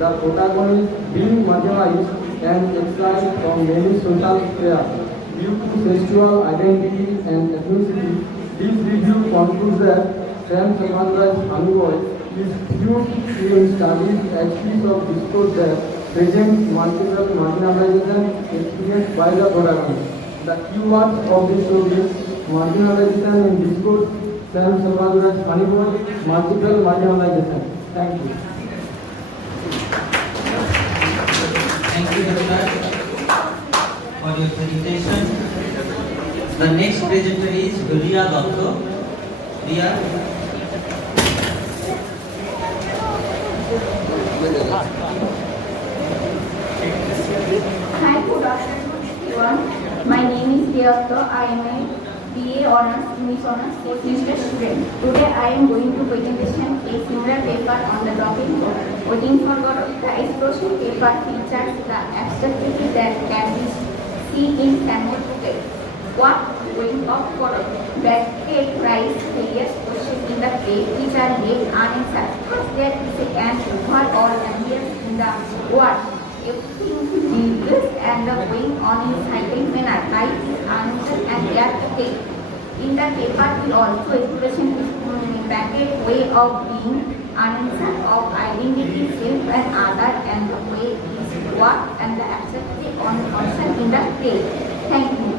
The protagonist being marginalized and exiled from many social spheres due to sexual identity and ethnicity. This review concludes that Sam Salvador's Funny Boy is viewed in studies as piece of discourse that presents multiple marginalization experienced by the protagonist. The keywords of this show is marginalization in discourse, Sam Salvador's Funny Boy, multiple marginalization. Thank you. Thank you, Rituraj, for your presentation. The next presenter is Riya Datta. Riya. Hi, good afternoon everyone. My name is Datta. I am a BA Honors, English Honors, 4th semester student. Today I am going to presentation a similar paper on the topic Waiting for Godot. The explosion paper features the absurdity that can be seen in Samuel Beckett. What going of Godot? Beckett writes various questions in the play which are left unanswered. First, there is an overall ambience in the world. Everything is and going on in cycling manner. Life is unusual and there to take. In the paper, we also exploration Beckett's way of being, unanswered of identity, self and other, and the way is what and the absurdity on person in the play. Thank you.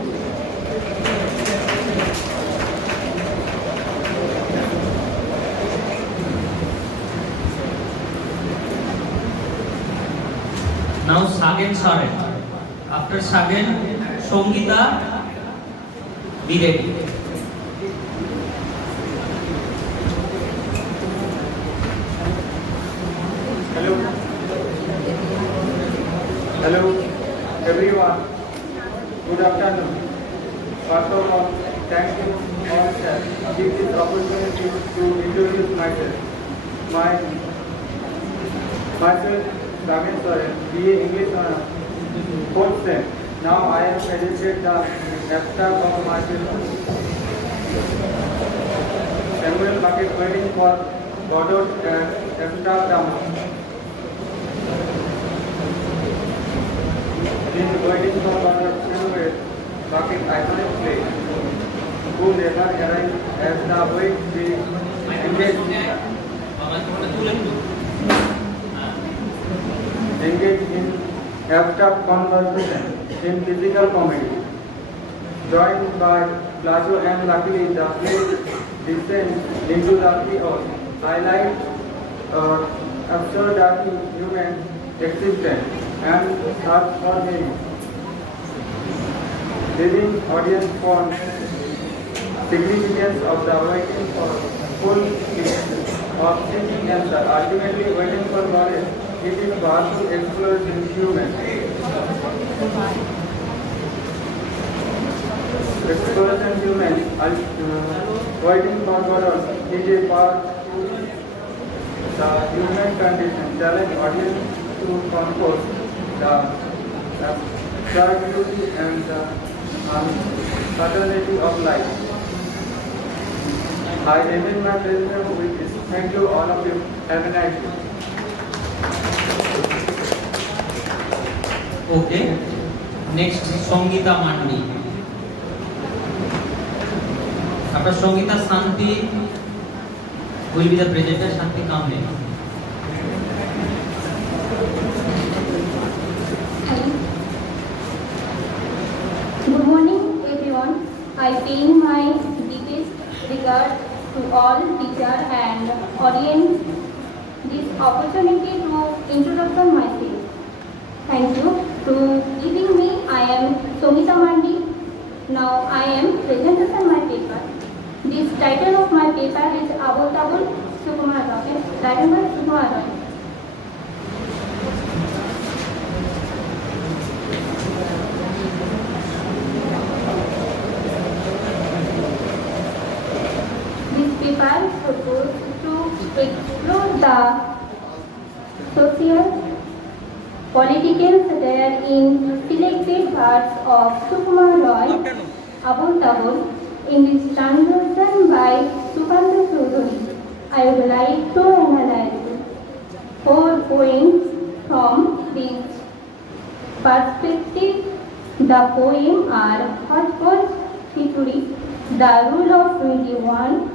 Now Sagen Saren. After Sagen, Songita, be ready. Hello, everyone. Good afternoon. First of all, thank you all sir to give this opportunity to introduce myself. Myself, Ramesh Saren, BA English Honors, 4th sem. Now I have edited the abstract of my paper. Samuel Beckett Waiting for Godot and abstract drama. This Waiting for Godot Samuel Beckett iconic play, who never arrived as the way we engage in abstract conversation in physical comedy. Joined by Plazo and luckily the play descends into the chaos, highlight absurdity human existence and search for meaning. Leaving audience for significance of the waiting for full of seeking answer, ultimately waiting for knowledge. It is powerful explores in human. Explorers and humans are waiting for orders. It is part the human condition. Challenge audience to compose the absurdity and the uncertainty of life. I begin my presentation with this. Thank you all of you. Have a nice day. Okay. Next, Songita Mandi. After Songita, Santi will be the presenter. Santi, come next. Good morning, everyone. I pay my deepest regard to all teachers and audience this opportunity to introduce myself. Thank you to giving me. I am Songita Mandi. Now I am presenting my paper. This title of my paper is Abotable Sukumara. Okay, title by Sukumara. This paper is supposed to explore the social, political satire in selected parts of Sukumar Roy, Abul Tabul, in this translation by Supanda Choudhury. I would like to analyze 4 poems from this perspective. The poem are Hodgepodge Khichuri, The Rule of 21,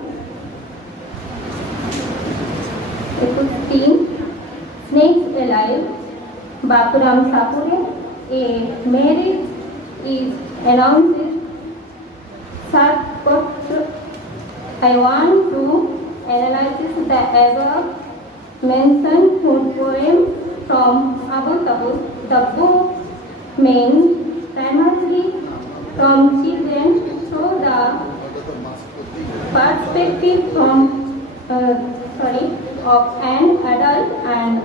16, Snakes Alive, Bapuram Sapure, a marriage is announced. I want to analyze the above mentioned poem from Abu Tabu. The book means primarily from children, so the perspective from of an adult and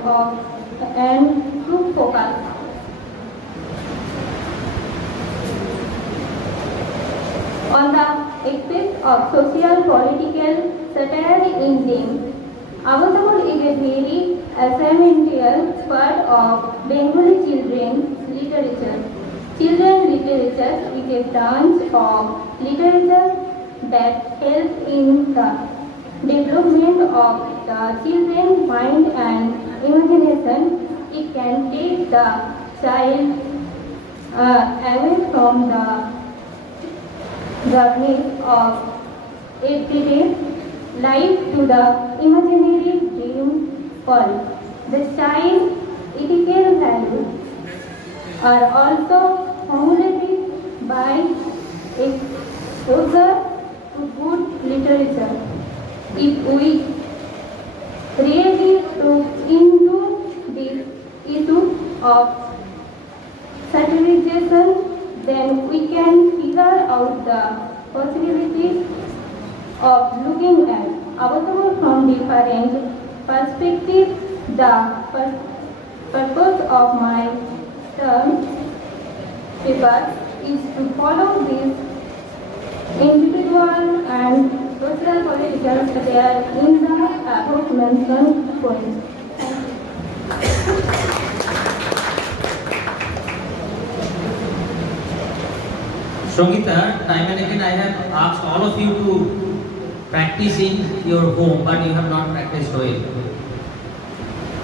to focus. On the aspect of social political satire in them. Abotable is a very essential part of Bengali children's literature. Children's literature is a branch of literature that helps in the development of the children's mind and imagination. It can take the child away from the journey of everyday life to the imaginary dream world. The child ethical values are also formulated by exposure to good literature. If we really look into this issue of satirization, then we can figure out the possibilities of looking at Abotable from different perspectives. The purpose of my term paper is to follow this individual and social political satire in the above mentioned points. Songita, time and again I have asked all of you to practice in your home, but you have not practiced well.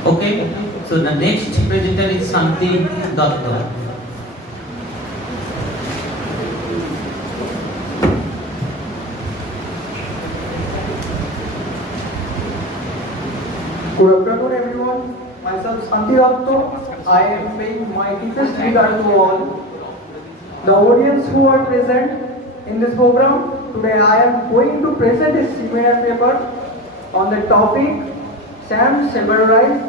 Okay, so the next presenter is Santi Datta. Good afternoon, everyone. Myself Santi Datta. I am paying my deepest regard to all the audience who are present in this program. Today I am going to present a seminar paper on the topic Sam Silverrice,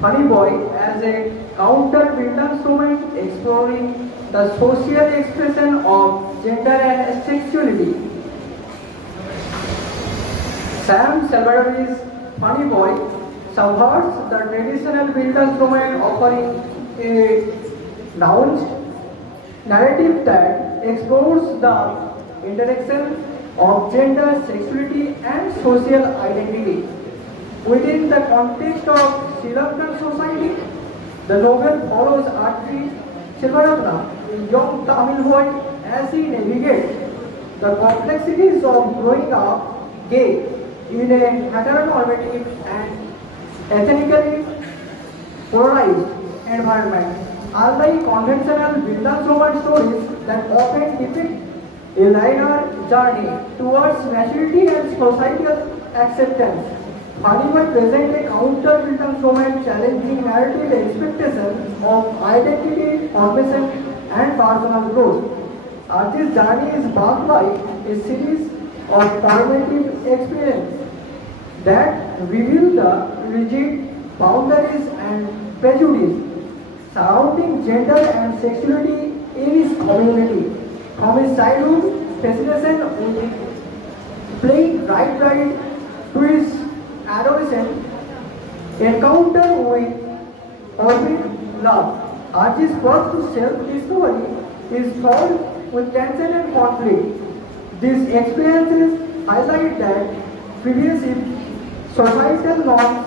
Funny Boy as a counter-Bildungsroman exploring the social expression of gender and sexuality. Sam Silverrice's Funny Boy subverts the traditional Bildungsroman, offering a nuanced narrative that explores the interaction of gender, sexuality and social identity. Within the context of Sri Lankan society, the novel follows Arti Selvaratna, a young Tamil boy, as he navigates the complexities of growing up gay in a heteronormative and ethnically polarized environment. Unlike conventional Vrindan romance stories that often depict a linear journey towards maturity and societal acceptance, However, present a counter-Vrindan romance challenging narrative expectations of identity, formation and personal growth. This journey is marked by a series of formative experiences that reveal the rigid boundaries and prejudice surrounding gender and sexuality in his community. From his childhood fascination with playing right to his adolescent encounter with orbit love. Archie's path to self-discovery is fraught with tension and conflict. These experiences highlight that previous societal norms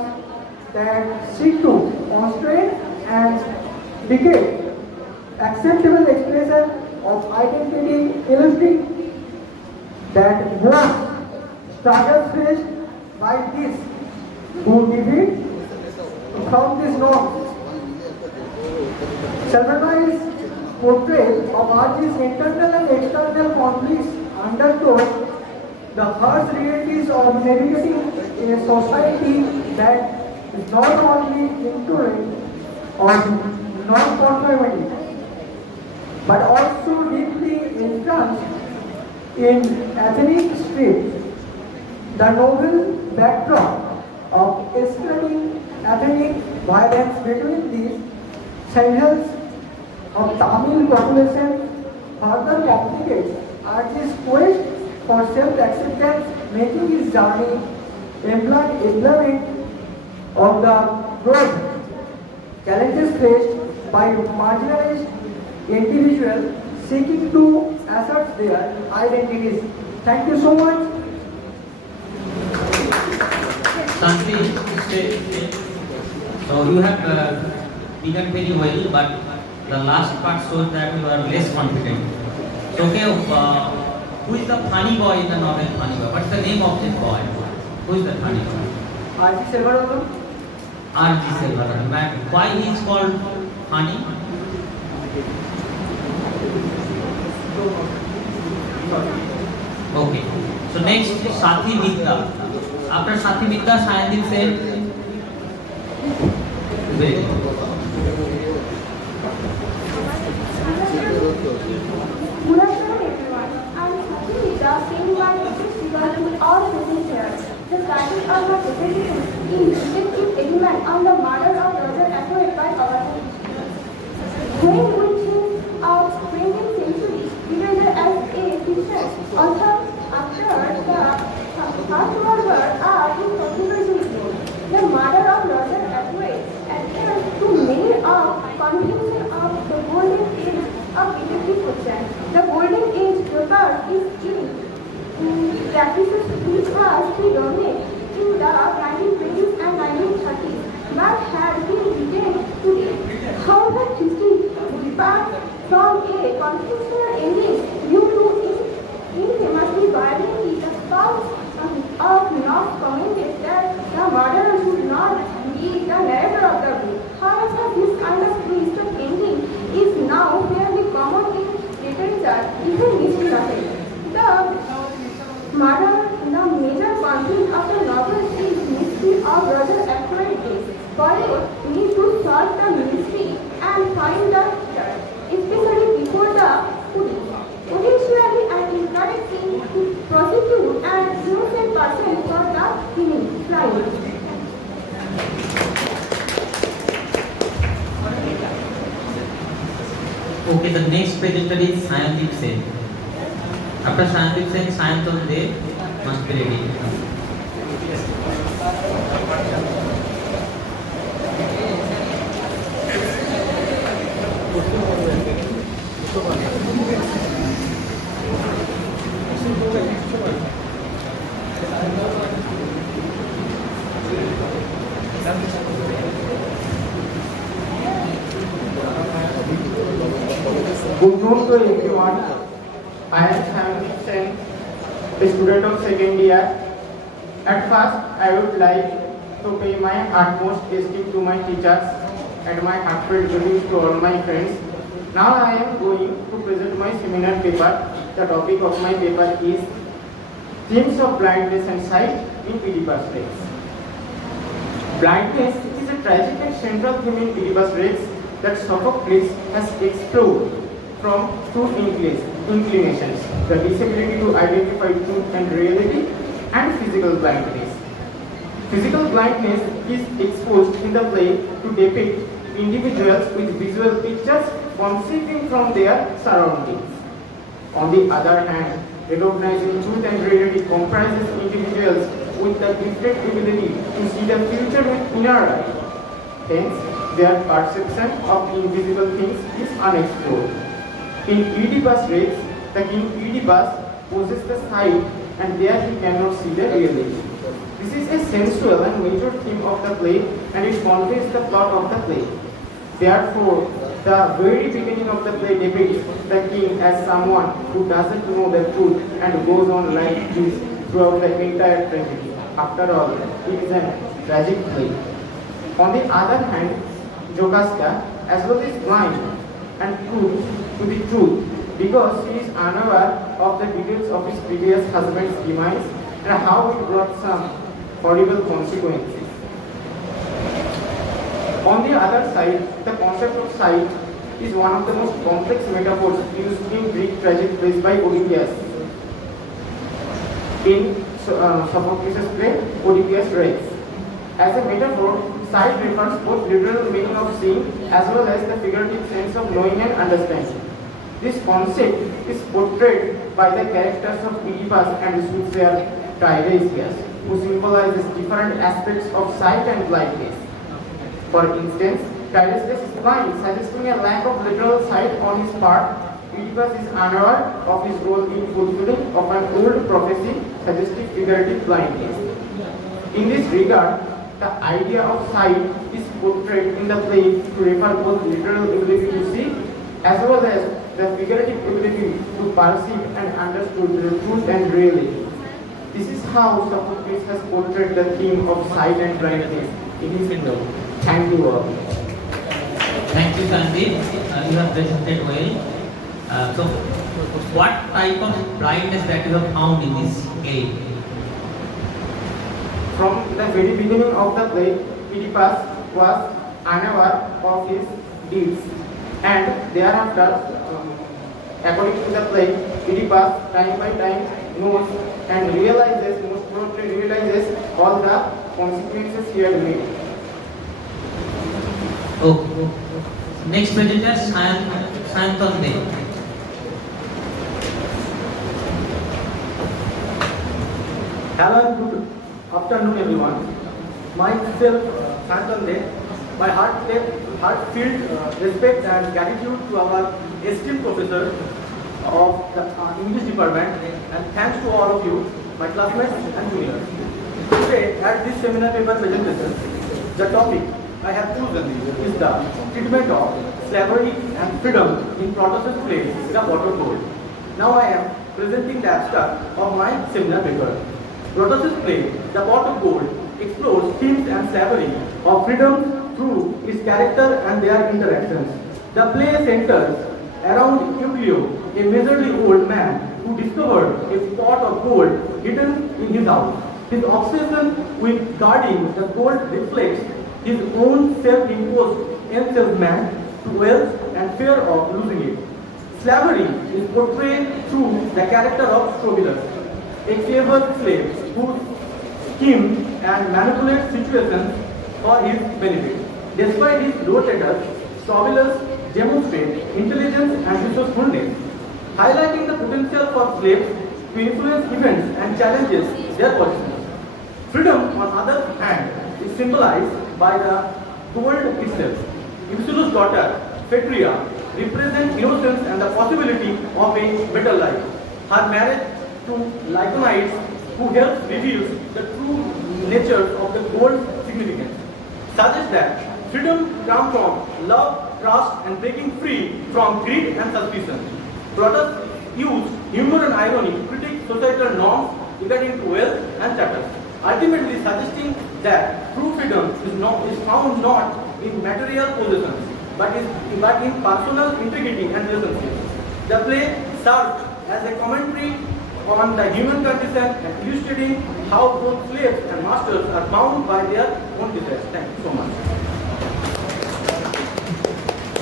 that seek to constrain and dictate acceptable expression of identity, illustrating that most struggles faced by these who deviate from these norms. Salvador's portrait of Archie's internal and external conflicts underscores the harsh realities of navigating a society that is not only intolerant or non-conformity, but also deeply entrenched in ethnic strife. The novel backdrop of escalating ethnic violence between these segments of Tamil population further complicates Archie's quest for self-acceptance, making his journey emblematic of the broad challenges faced by marginalized individuals seeking to assert their identities. Thank you so much. Santi, so you have begun very well, but the last part shows that you are less confident. So, okay, who is the funny boy in the novel? Funny boy. What's the name of this boy? Who is the funny boy? R.G. Selvaratnam. R.G. Selvaratnam. Why he is called funny? Okay. So next, Sathi Vidya. After Sathi Vidya, Sayandeep said, very good. Good afternoon, everyone. I am Sathi Vidya, paying my respects to all present here. The title of my presentation is Detective Element on the murder of Roger Ackroyd by our when we think of 20th century literature as a fiction author after the First World War are in controversy. The murder of Roger Ackroyd appears to many of confusion of the golden age of detective fiction. The golden age paper is in practices which was predominant in the 1920s and 1930s, but has been retained today. However, history departs from a confusional ending due to infamously violating the cause of not commented that the murderer should not be the narrator of the book. However, this unexplicit ending is now fairly common in literature, even mystery novels. The murder, the major conflict of the novel is mystery of Roger Ackroyd case. Followed need to solve the mystery and find the killer, especially before the police. Potentially and encouraging to prosecute an innocent person for the crime. Okay, the next presenter is Sayandeep Sen. After Sayandeep Sen, Sayantan Dev must be ready. Good noon to everyone. I am Sam Sen, a student of second year. At first, I would like to pay my utmost esteem to my teachers and my heartfelt greetings to all my friends. Now I am going to present my seminar paper. The topic of my paper is Themes of Blindness and Sight in Oedipus Rex. Blindness is a tragic and central theme in Oedipus Rex that Sophocles has explored from two inclinations, the disability to identify truth and reality, and physical blindness. Physical blindness is exposed in the play to depict individuals with visual pictures conceiving from their surroundings. On the other hand, recognizing truth and reality comprises individuals with the gifted ability to see the future with inner eye. Hence, their perception of invisible things is unexplored. In Oedipus Rex, the king Oedipus possesses the sight, and there he cannot see the reality. This is a sensual and major theme of the play, and it conveys the plot of the play. Therefore, the very beginning of the play depicts the king as someone who doesn't know the truth and goes on like this throughout the entire tragedy. After all, it is a tragic play. On the other hand, Jocasta, as well, is blind and true to the truth because he is unaware of the details of his previous husband's demise and how it brought some horrible consequences. On the other side, the concept of sight is one of the most complex metaphors used in Greek tragic plays by Oedipus. In Sophocles' play, Oedipus Rex. As a metaphor, sight refers both literal meaning of seeing as well as the figurative sense of knowing and understanding. This concept is portrayed by the characters of Oedipus and the soothsayer Tiresias, who symbolizes different aspects of sight and blindness. For instance, Tiresias is blind, suggesting a lack of literal sight on his part. Oedipus is unaware of his role in fulfilling of an old prophecy, suggesting figurative blindness. In this regard, the idea of sight is portrayed in the play to refer both literal ability to see as well as the figurative ability to perceive and understand the truth and reality. This is how Sophocles has portrayed the theme of sight and blindness in his novel. Thank you all. Thank you, Sandeep. You have presented well. So, what type of blindness that you have found in this play? From the very beginning of the play, Oedipus was unaware of his deeds, and thereafter, according to the play, Oedipus time by time knows and realizes, most probably realizes all the consequences he had made. Okay. Next presenter, Santande. Hello and good afternoon, everyone. Myself, Santande. My heartfelt respect and gratitude to our esteemed professor of the English department, and thanks to all of you, my classmates and juniors. Today, at this seminar paper presentation, the topic I have chosen is the treatment of slavery and freedom in Protasis play, The Pot of Gold. Now I am presenting the abstract of my seminar paper. Protasis play, The Pot of Gold, explores themes and slavery of freedom through its character and their interactions. The play centers around Euclio, a miserly old man who discovered a pot of gold hidden in his house. His obsession with guarding the gold reflects his own self-imposed enslavement to wealth and fear of losing it. Slavery is portrayed through the character of Strobylus, a clever slave who schemes and manipulates situations for his benefit. Despite his low status, Strobylus demonstrates intelligence and resourcefulness, highlighting the potential for slaves to influence events and challenges their positions. Freedom, on the other hand, is symbolized by the gold itself. Euclid's daughter, Phaedria, represents innocence and the possibility of a better life. Her marriage to Lyconides, who helps reveal the true nature of the gold's significance. suggests that freedom comes from love, trust, and breaking free from greed and suspicion. Protests use humor and irony to critique societal norms regarding to wealth and status, ultimately suggesting that true freedom is found not in material possessions, but in personal integrity and relationships. The play served as a commentary on the human condition and illustrating how both slaves and masters are bound by their own desires. Thank you so much.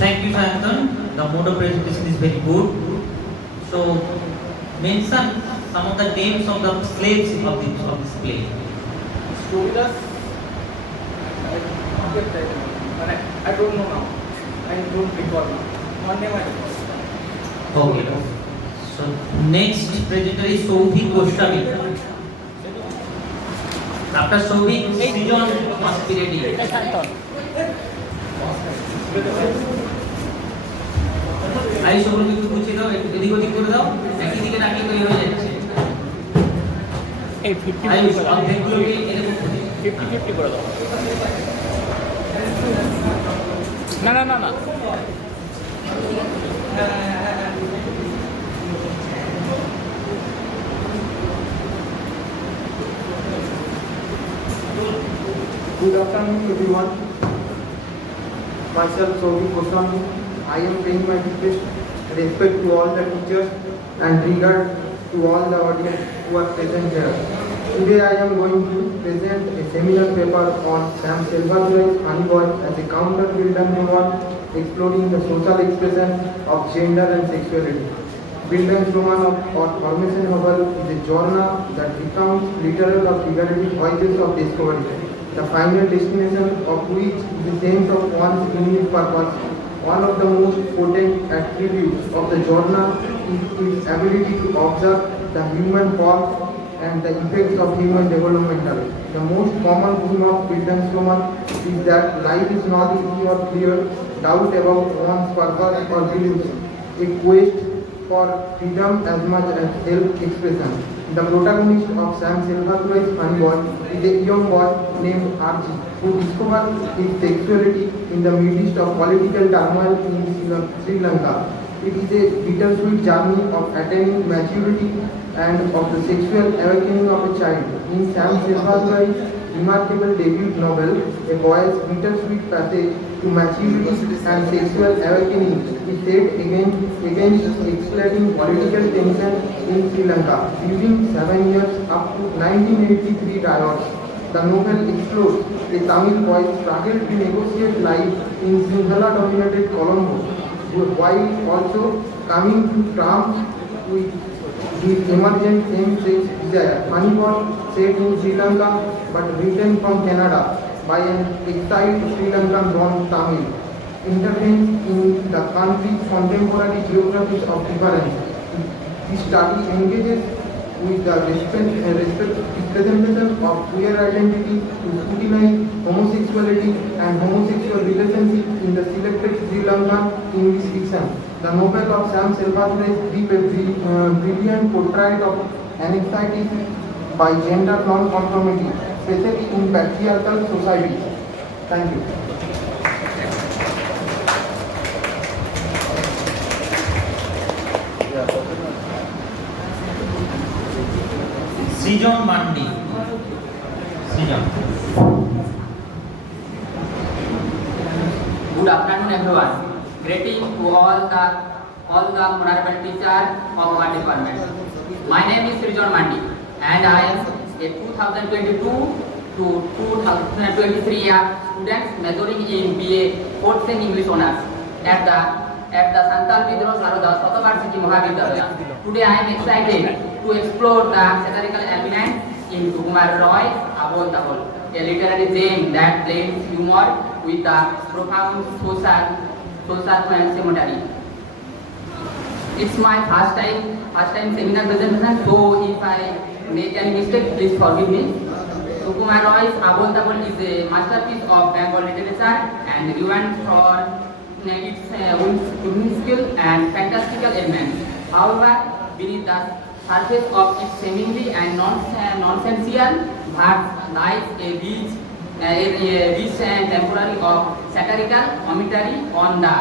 Thank you, Sayantan. The mode of presentation is very good. So, mention some of the names of the slaves of this play. Storylas, I don't know now. I don't recall now. One name I recall. Okay. So next presenter is Souvik Goswami. After Souvik, Sijon must be ready. I সকল কিছু বুঝিয়ে দাও, এদিক ওদিক করে দাও, একই দিকে নাকি তৈরি হয়ে যাচ্ছে। এই 50 অর্ধেকগুলোকে এরকম 50-50 করে দাও। না না না না। Good afternoon, everyone. Myself, Souvik Goswami. I am paying my deepest respect to all the teachers and regard to all the audience who are present here. Today, I am going to present a seminar paper on Sam Selvadurai's Funny Boy as a counter-Bildung roman exploring the social expression of gender and sexuality. Bildung roman or formation novel is a genre that recounts literal or figurative voyages of discovery, the final destination of which is the sense of one's unique purpose. One of the most potent attributes of the genre is its ability to observe the human form and the effects of human development. The most common theme of Bildung roman is that life is not easy or clear, doubt about one's purpose or beliefs, a quest for freedom as much as self-expression. The protagonist of Sam Selvadurai's Funny Boy is a young boy named Archie who discovers his sexuality in the midst of political turmoil in Sri Lanka. It is a bittersweet journey of attaining maturity and of the sexual awakening of a child. In Sam Selvadurai's remarkable debut novel, a boy's bittersweet passage to maturity and sexual awakening is set against escalating political tension in Sri Lanka during 7 years up to 1983 riots. The novel explores a Tamil boy's struggle to negotiate life in Sinhala-dominated Colombo, while also coming to terms with his emergent same-sex desire. Funny Boy, set in Sri Lanka but written from Canada by an exiled Sri Lankan born Tamil, intervenes in the country's contemporary geographies of difference. This study engages with the representation of queer identity to scrutinize homosexuality and homosexual relationships in the selected Sri Lankan English fiction. The novel of Sam Selvadurai's gives a brilliant portrait of anxiety by gender non-conformity, especially in patriarchal societies. Thank you. Sijon Mandi. Sijon. Good afternoon, everyone. Greeting to all the honorable teachers of our department. My name is Sijon Mandi, and I am a 2022 to 2023 year student majoring in BA 4th Sem English honors at the Santal Vidro Saroda Sotovarshiki Mahavidyalaya. Today I am excited to explore the satirical elements in Kumar Roy's Abol Tabol, a literary gem that blends humor with the profound social commentary. It's my first time seminar presentation, so if I make any mistake, please forgive me. Kumar Roy's Abol Tabol is a masterpiece of Bengal literature and renowned for its whimsical and fantastical elements. However, beneath the surface of its seemingly and nonsensical verse lies a rich rich and temporary of satirical commentary on the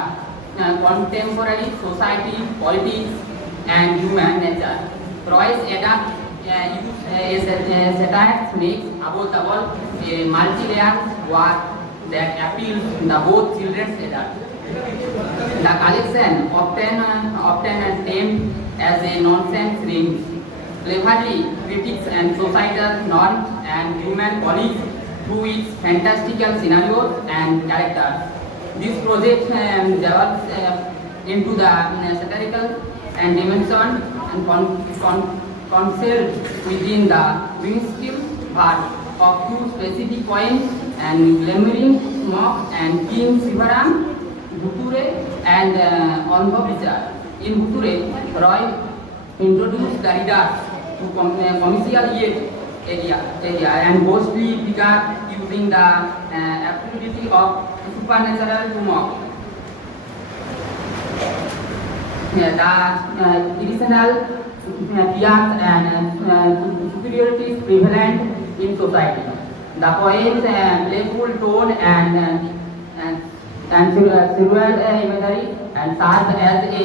contemporary society, politics, and human nature. Roy's adapt use satire makes about a multi-layered work that appeals to both children and adults. The collection, often termed as a nonsense ring, cleverly critiques and societal norms and human politics through its fantastical scenarios and characters. This project develops into the satirical and dimension and concealed within the minuscule part of two specific points and glimmering smoke and King Sivaram, Bhuture and Andhra. In Bhuture, Roy introduced the readers to commercial area and ghostly figure using the absurdity of supernatural to mock. The irrational fears and superiorities prevalent in society. The poem's playful tone and surreal imagery and serves as a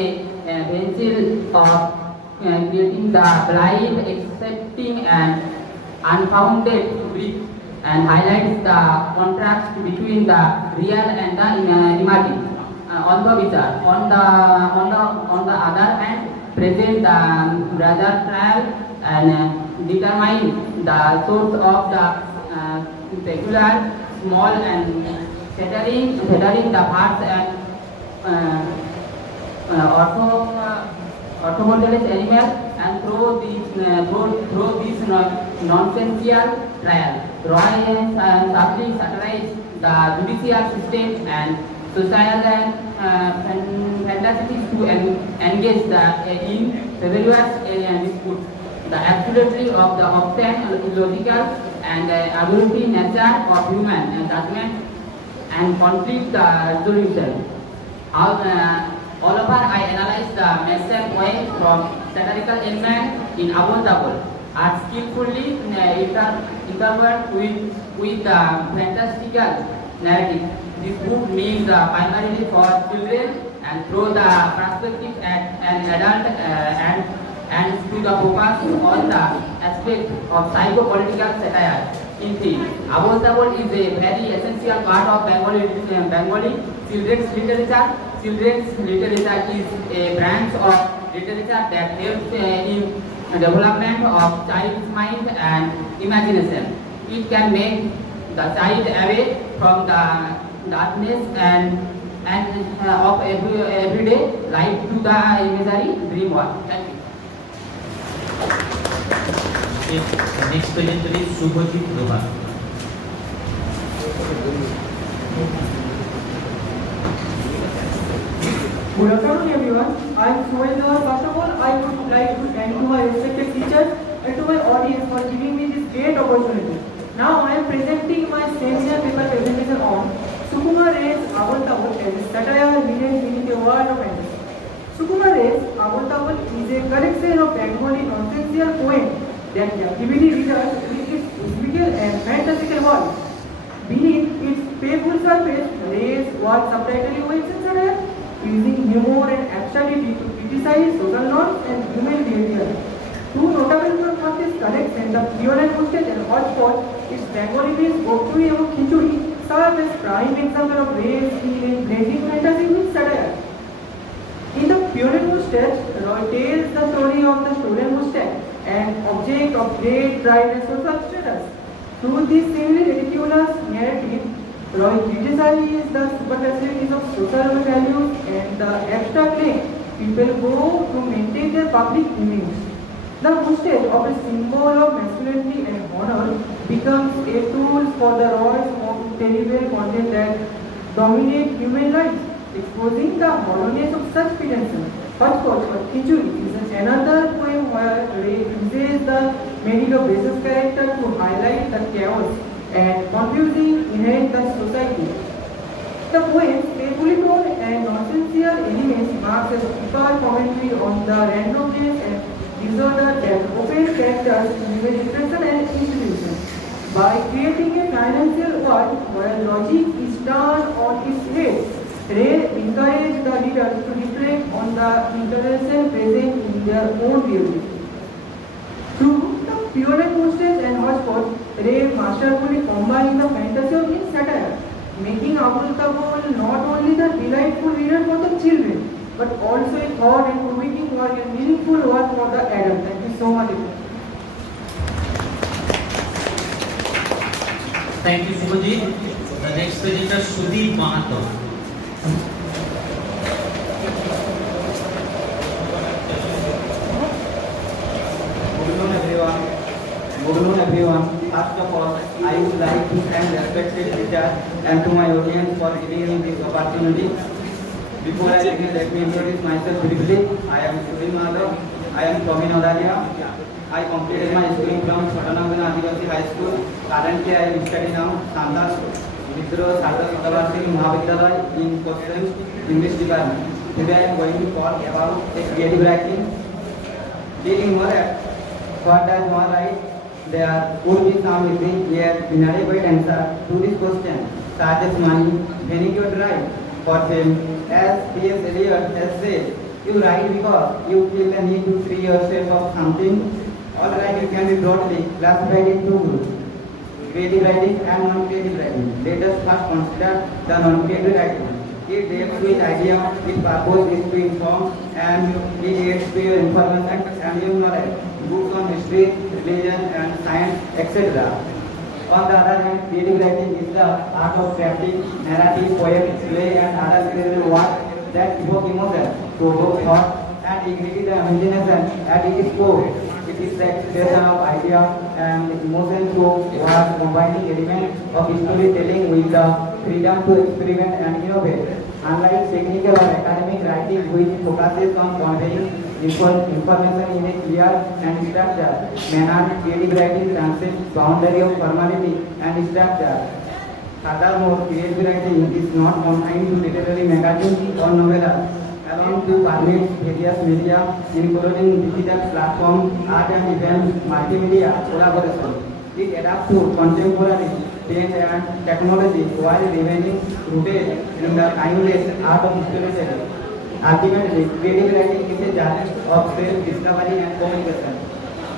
pencil of creating the blind, accepting and unfounded belief, and highlights the contrast between the real and the imagined. On the other hand, present the rather trial and determine the source of the peculiar, small and shattering the parts and orthogonal animal, and through this nonsensical trial, Roy subtly satirized the judicial system and social fantasies to engage in frivolous disputes. The absolutely of the often illogical and arbitrary nature of human judgment and conflict resolution. All over, I analyzed the message point from satirical element in abominable, are skillfully interwoven with the fantastical narrative. This book means primarily for children and through the perspective at an adult and to the focus on the aspect of psychopolitical satire. In theme, abominable is a very essential part of Bengali children's literature. Children's literature is a branch of literature that helps in development of child's mind and imagination. It can make the child away from the darkness and of everyday life to the imaginary dream world. Thank you. Next presenter is Subhajit Roha. Good afternoon everyone. I am Suhendra. First of all, I would like to thank to my respected teachers and to my audience for giving me this great opportunity. Now I am presenting my seminar paper presentation on Sukumar Ray's Abominable as a satire hidden beneath a world of fantasy. Sukumar Ray's Abominable is a collection of Bengali nonsensical poems that captivity readers with its mystical and fantastical world. Beneath its playful surface, Ray's work subtitly waves in satire, using humor and absurdity to criticize social norms and human behavior. Two notable from this collection, the Pure and Hostage and Hotspot, its Bengali-based Gopturi and Khichuri, serve as prime example of Ray's skill in blending fantasy with satire. In the Pure and Hostage, Roy tells the story of the stolen mustache, an object of great pride and social status. Through this seemingly ridiculous narrative, Roy criticizes the superfluities of social values and the abstract length people go to maintain their public image. The mustache, of a symbol of masculinity and honor, becomes a tool for the Roy's most terrible content that dominate human life, exposing the hollowness of such pretension. Hotspot or Khichuri is another poem where Ray uses the merit of basis character to highlight the chaos and confusing inherent in society. The poem's playfully toned and nonsensical elements marks a deeper commentary on the randomness and disorder that open characters in expression and institution. by creating a financial world where logic is turned on its head. Ray encouraged the readers to reflect on the interaction present in their own views. Through the pure questions and hodgepodge, Ray masterfully combined the fantasy with satire, making Abdul Kabul not only the delightful reader for the children, but also a thought and provoking work and meaningful work for the adults. Thank you so much. Thank you, Subhajit. The next presenter, Sudhir Mahato. Good afternoon, everyone. First of all, I would like to thank respected teachers and to my audience for giving me this opportunity. Before I begin, let me introduce myself briefly. I am Sudhir Mahato. I am from ANANYA. I completed my schooling from ANANYA High School. Currently, I am studying now SBSS Mahavidyalaya in Question English Department. Today, I am going to talk about creative writing. Dealing more at what does one write? There would be some missing here inadequate answer to this question, such as money, many could write. For them, as T.S. Eliot has said, you write because you feel the need to free yourself of something. Alright, you can be broadly classified in two groups, creative writing and non-creative writing. Let us first consider the non-creative writing. It deals with idea, its purpose is to inform, and it adds to your information and your knowledge. Books on history, religion and science, etc. On the other hand, creative writing is the art of crafting narrative, poem, play and other creative work that evoke emotion, provoke thought and ignite the imagination at its core. It is the expression of idea and emotion through words combining elements of storytelling with the freedom to experiment and innovate. Unlike technical or academic writing, which focuses on conveying information in a clear and structured manner, creative writing transcends boundary of formality and structure. Furthermore, creative writing is not confined to literary magazines or novellas. Along to permits various media, including digital platforms, art and events, multimedia collaboration. It adapts to contemporary trends and technology while remaining rooted in the timeless art of storytelling. Ultimately, creative writing is a journey of self-discovery and communication.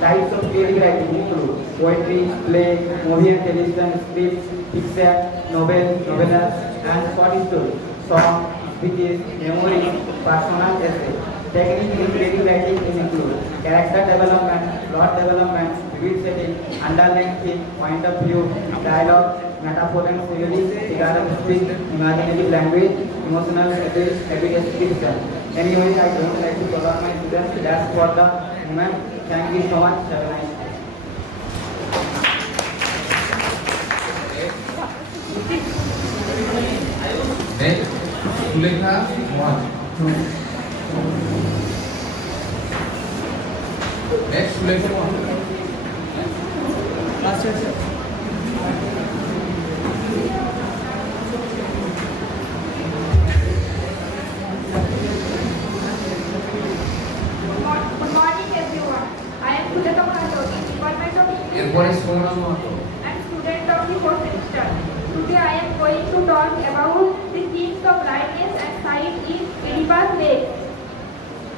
Types of creative writing include poetry, play, movie and television, scripts, fiction, novellas, and short stories, songs, speeches, memories, personal essays. Techniques in creative writing include character development, plot development, vivid setting, underlying theme, point of view, dialogue, metaphor and theory, figure of speech, imaginative language, emotional evidence description. Anyway, I don't like to prolong my students. That's for the moment. Thank you so much. Have a nice day. Next, Sulekha 1. Next, Sulekha 1. Last year, sir. Good morning, everyone. I am Sulekha Mahato, Department of English. Everyone is Sona Mahato. I am student of the 4th semester. Today I am going to talk about the themes of lightness and sight in Oedipus Rex.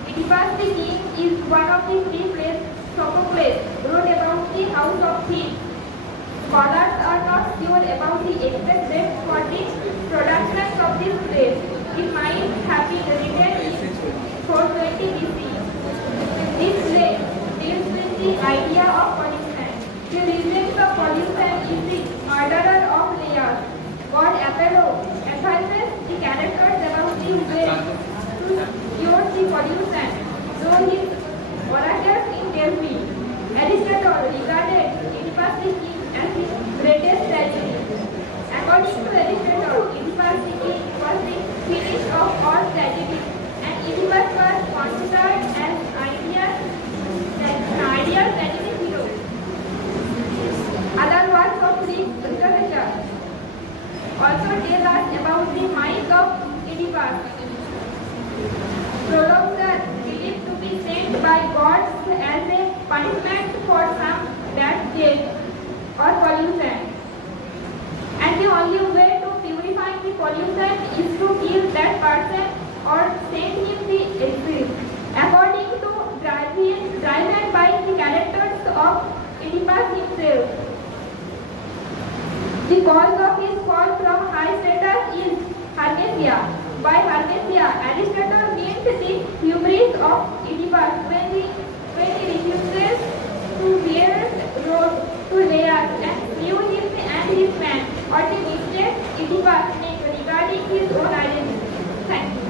Oedipus the king is one of the three plays Sophocles wrote about the house of thieves. Scholars are not sure about the exact date for the production of this play. It might have been written in 420 BC. This play deals with the idea of pollution. The reason of pollution is the murderer of Lear. God Apollo advises the characters about the way to cure the pollution, though his oracles in Delphi. Aristotle regarded Oedipus the king as his greatest tragedy. According to Aristotle, Oedipus the king was the finish of all tragedies, and Oedipus was considered as an ideal tragedy hero. Other works of Greek literature also tell us about the mind of Oedipus. Prologues are believed to be sent by gods as a punishment for some bad deed. or pollution. And the only way to purify the pollution is to kill that person or send him the exit. According to driven by the characters of Oedipus himself. The cause of his fall from high status is Hermesia. By Hermesia, Aristotle meant the hubris of Oedipus when he refuses to bear to Laertes and slew him and his man, or the mistake Oedipus made regarding his own identity. Thank you.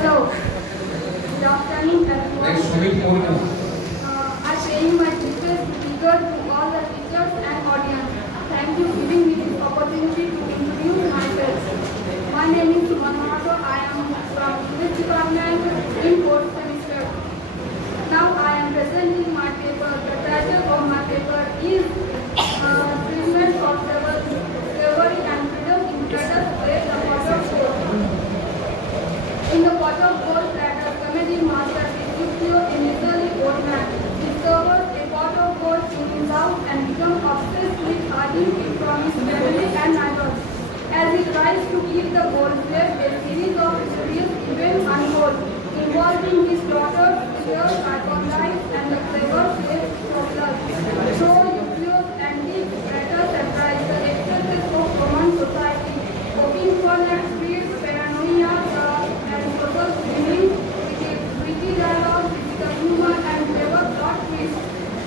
Hello. Good afternoon, everyone. I'm paying my deepest regard to all the teachers and audience. Thank you for giving me this opportunity to introduce myself. My name is MAHATA. I am from English department in 4th semester. Now I am presenting my paper. The title of my paper is Treatment of Slavery and Freedom in Status Where the Pot of Gold. In the pot of gold that a comedy master Dictio, initially old man, discovers a pot of gold in his house and becomes obsessed with hiding it from his family and neighbors. As he tries to keep the gold safe, a series of mysterious events unfold, involving his daughter, Theo's icon life, and the clever slave Proclus. So Euphilius and his writer surprise the excesses of Roman society, hoping for that creates paranoia and social feeling with its witty dialogue, physical humor, and clever plot twist.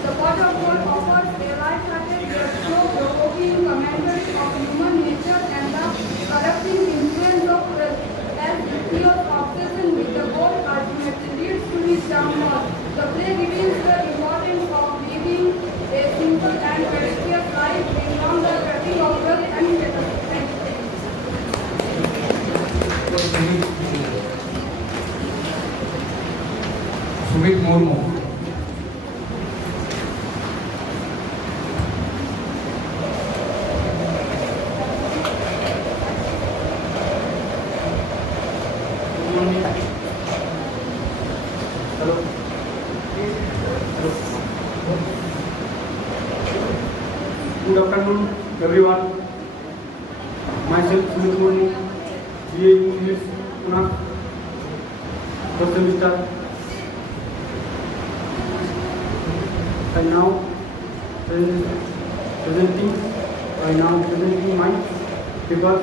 The pot of gold offers a light-hearted yet thought-provoking commentary of human nature and the corrupting influence of wealth. As Euphilius' obsession with the gold ultimately leads to his downfall, the play reveals the importance of living a simple and virtuous life beyond the traffic of wealth and status. Thank you. Sumit Murmu. Good afternoon, everyone. Myself, Sumit Murmu, BA English, Pune, 4th semester. I now presenting my paper.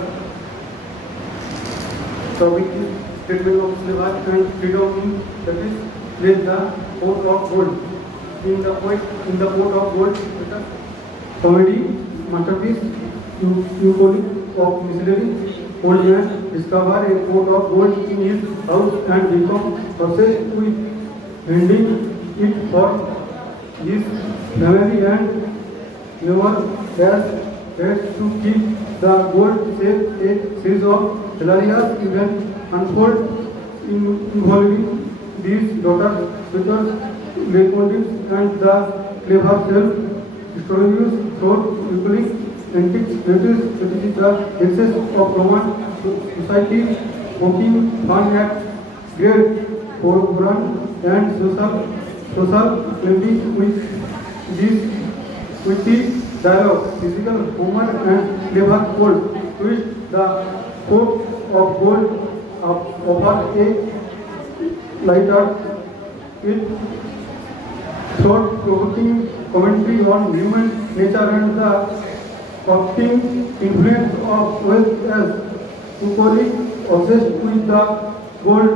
Topic is statement of slavery and freedom in that is place the pot of gold. In the pot of gold, comedy masterpiece, euphonic of misery. Old man discover a pot of gold in his house and become obsessed with handing it for his family and never dares to keep the gold safe. A series of hilarious events unfold involving these daughters, sisters, leitmotifs, and the clever self-historians through equally antiques. It is the excess of Roman society poking fun at great foreground and social blending with this witty dialogue, physical humor, and clever gold twist. The pot of gold offers a lighter, thought-provoking commentary on human nature and the corrupting influence of wealth. As equally obsessed with the gold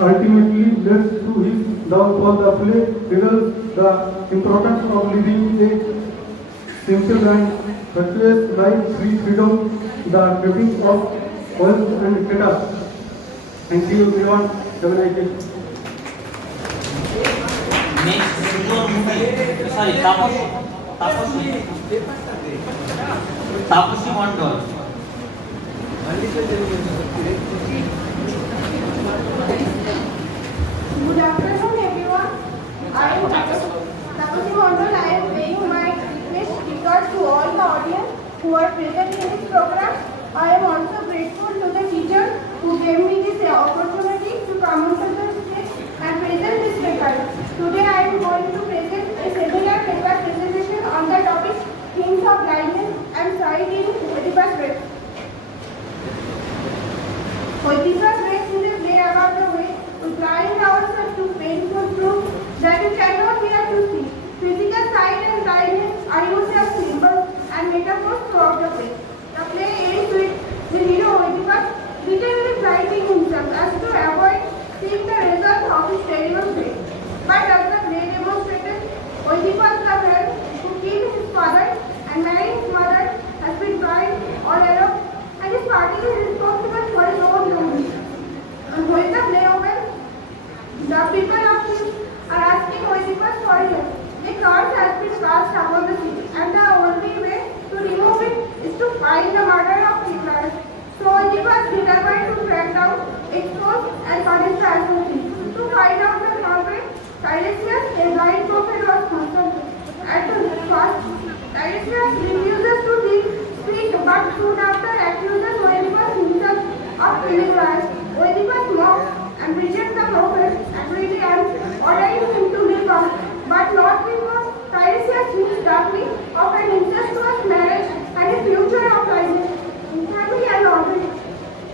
ultimately leads to his downfall. The play reveals the importance of living a simple and virtuous life, free freedom, the trapping of wealth and status. Thank you, everyone. Have a nice day. Next, Taposhi Mondal. Good afternoon, everyone. I am Taposhi Mondal. I am paying my deepest regard to all the audience. who are present in this program. I am also grateful to the teachers who gave me this opportunity to come onto the stage and present this paper. Today I am going to present a seminar paper presentation on the topic Themes of Blindness and Sight in Oedipus Rex. Oedipus Rex is a play about the way we blind ourselves to painful truths that we cannot bear to see. Physical sight and blindness are used as symbols and metaphors throughout the play. The play ends with the hero Oedipus literally blinding himself as to avoid seeing the result of his terrible fate. But as the play demonstrated, Oedipus the man who killed his father and married his mother has been blind all along and is partly responsible for his own ruin. And when the play opens, the people of him are asking Oedipus for help. A curse has been cast upon the city, and the only way to remove it is to find the murderer of Hitler. So Oedipus determined to track down, expose, and punish the assassin. To find out the culprit, Tiresias, a blind prophet, was consulted. At the first, Tiresias refuses to speak, but soon after accuses Oedipus himself of killing lies. Oedipus mocks and rejects the prophet angrily and ordering him to leave out, but not because Tiresias thinks darkly of an incestuous marriage and a future of blindness in family and order.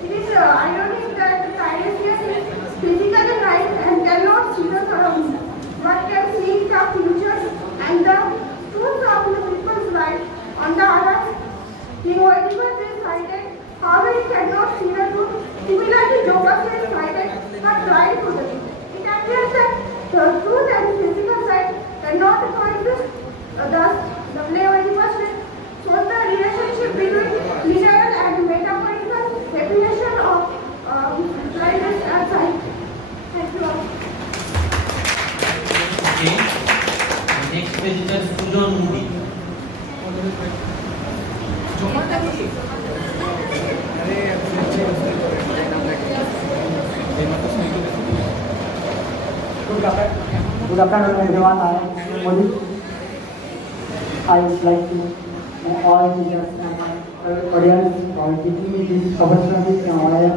It is ironic that Tiresias is physically blind and cannot see the surroundings, but can see the future and the truth of the people's life. On the other, King Oedipus is sighted, however he cannot see the truth. Similarly, Jobus is sighted but blind to the truth. It appears that the truth and physical sight cannot coexist. Thus, the play Oedipus Rex shows the relationship between literal and metaphorical definition of blindness and sight. Thank you all. Okay. Next visitor Sujan Moody. Good afternoon everyone, I am Modi. I would like to all teachers and my audience for giving me this opportunity. I am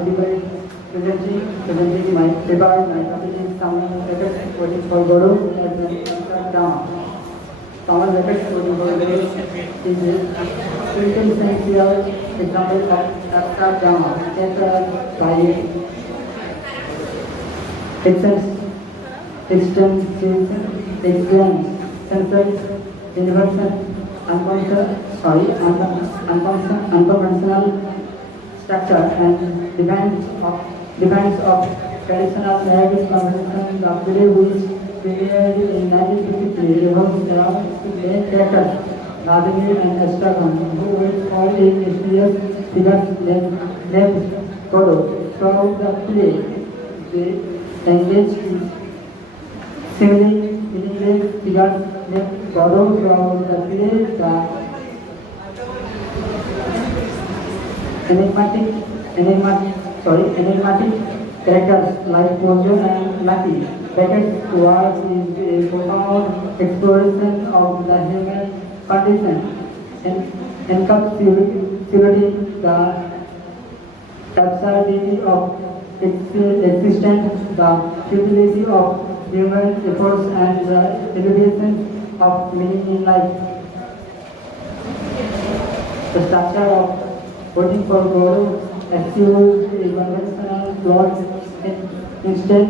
presenting my paper. My topic is some effects voting for Guru as a drama. Some effects voting for Guru is a quintessential example of abstract drama. By extends sensory unconventional structure and demands of traditional narrative convention. The play, which premiered in 1953, revolves around the main characters Vladimir and Estragon, who were all in mysterious figures named Godo. Throughout the play, they engage in similarly meaningless figures named Godo. Throughout the play, the enigmatic characters like Mojo and Lucky Beckett's work is a profound exploration of the human condition and encapsulating the absurdity of existence, the futility of human efforts, and the elevation of meaning in life. The structure of voting for Guru assumes a conventional plot, instead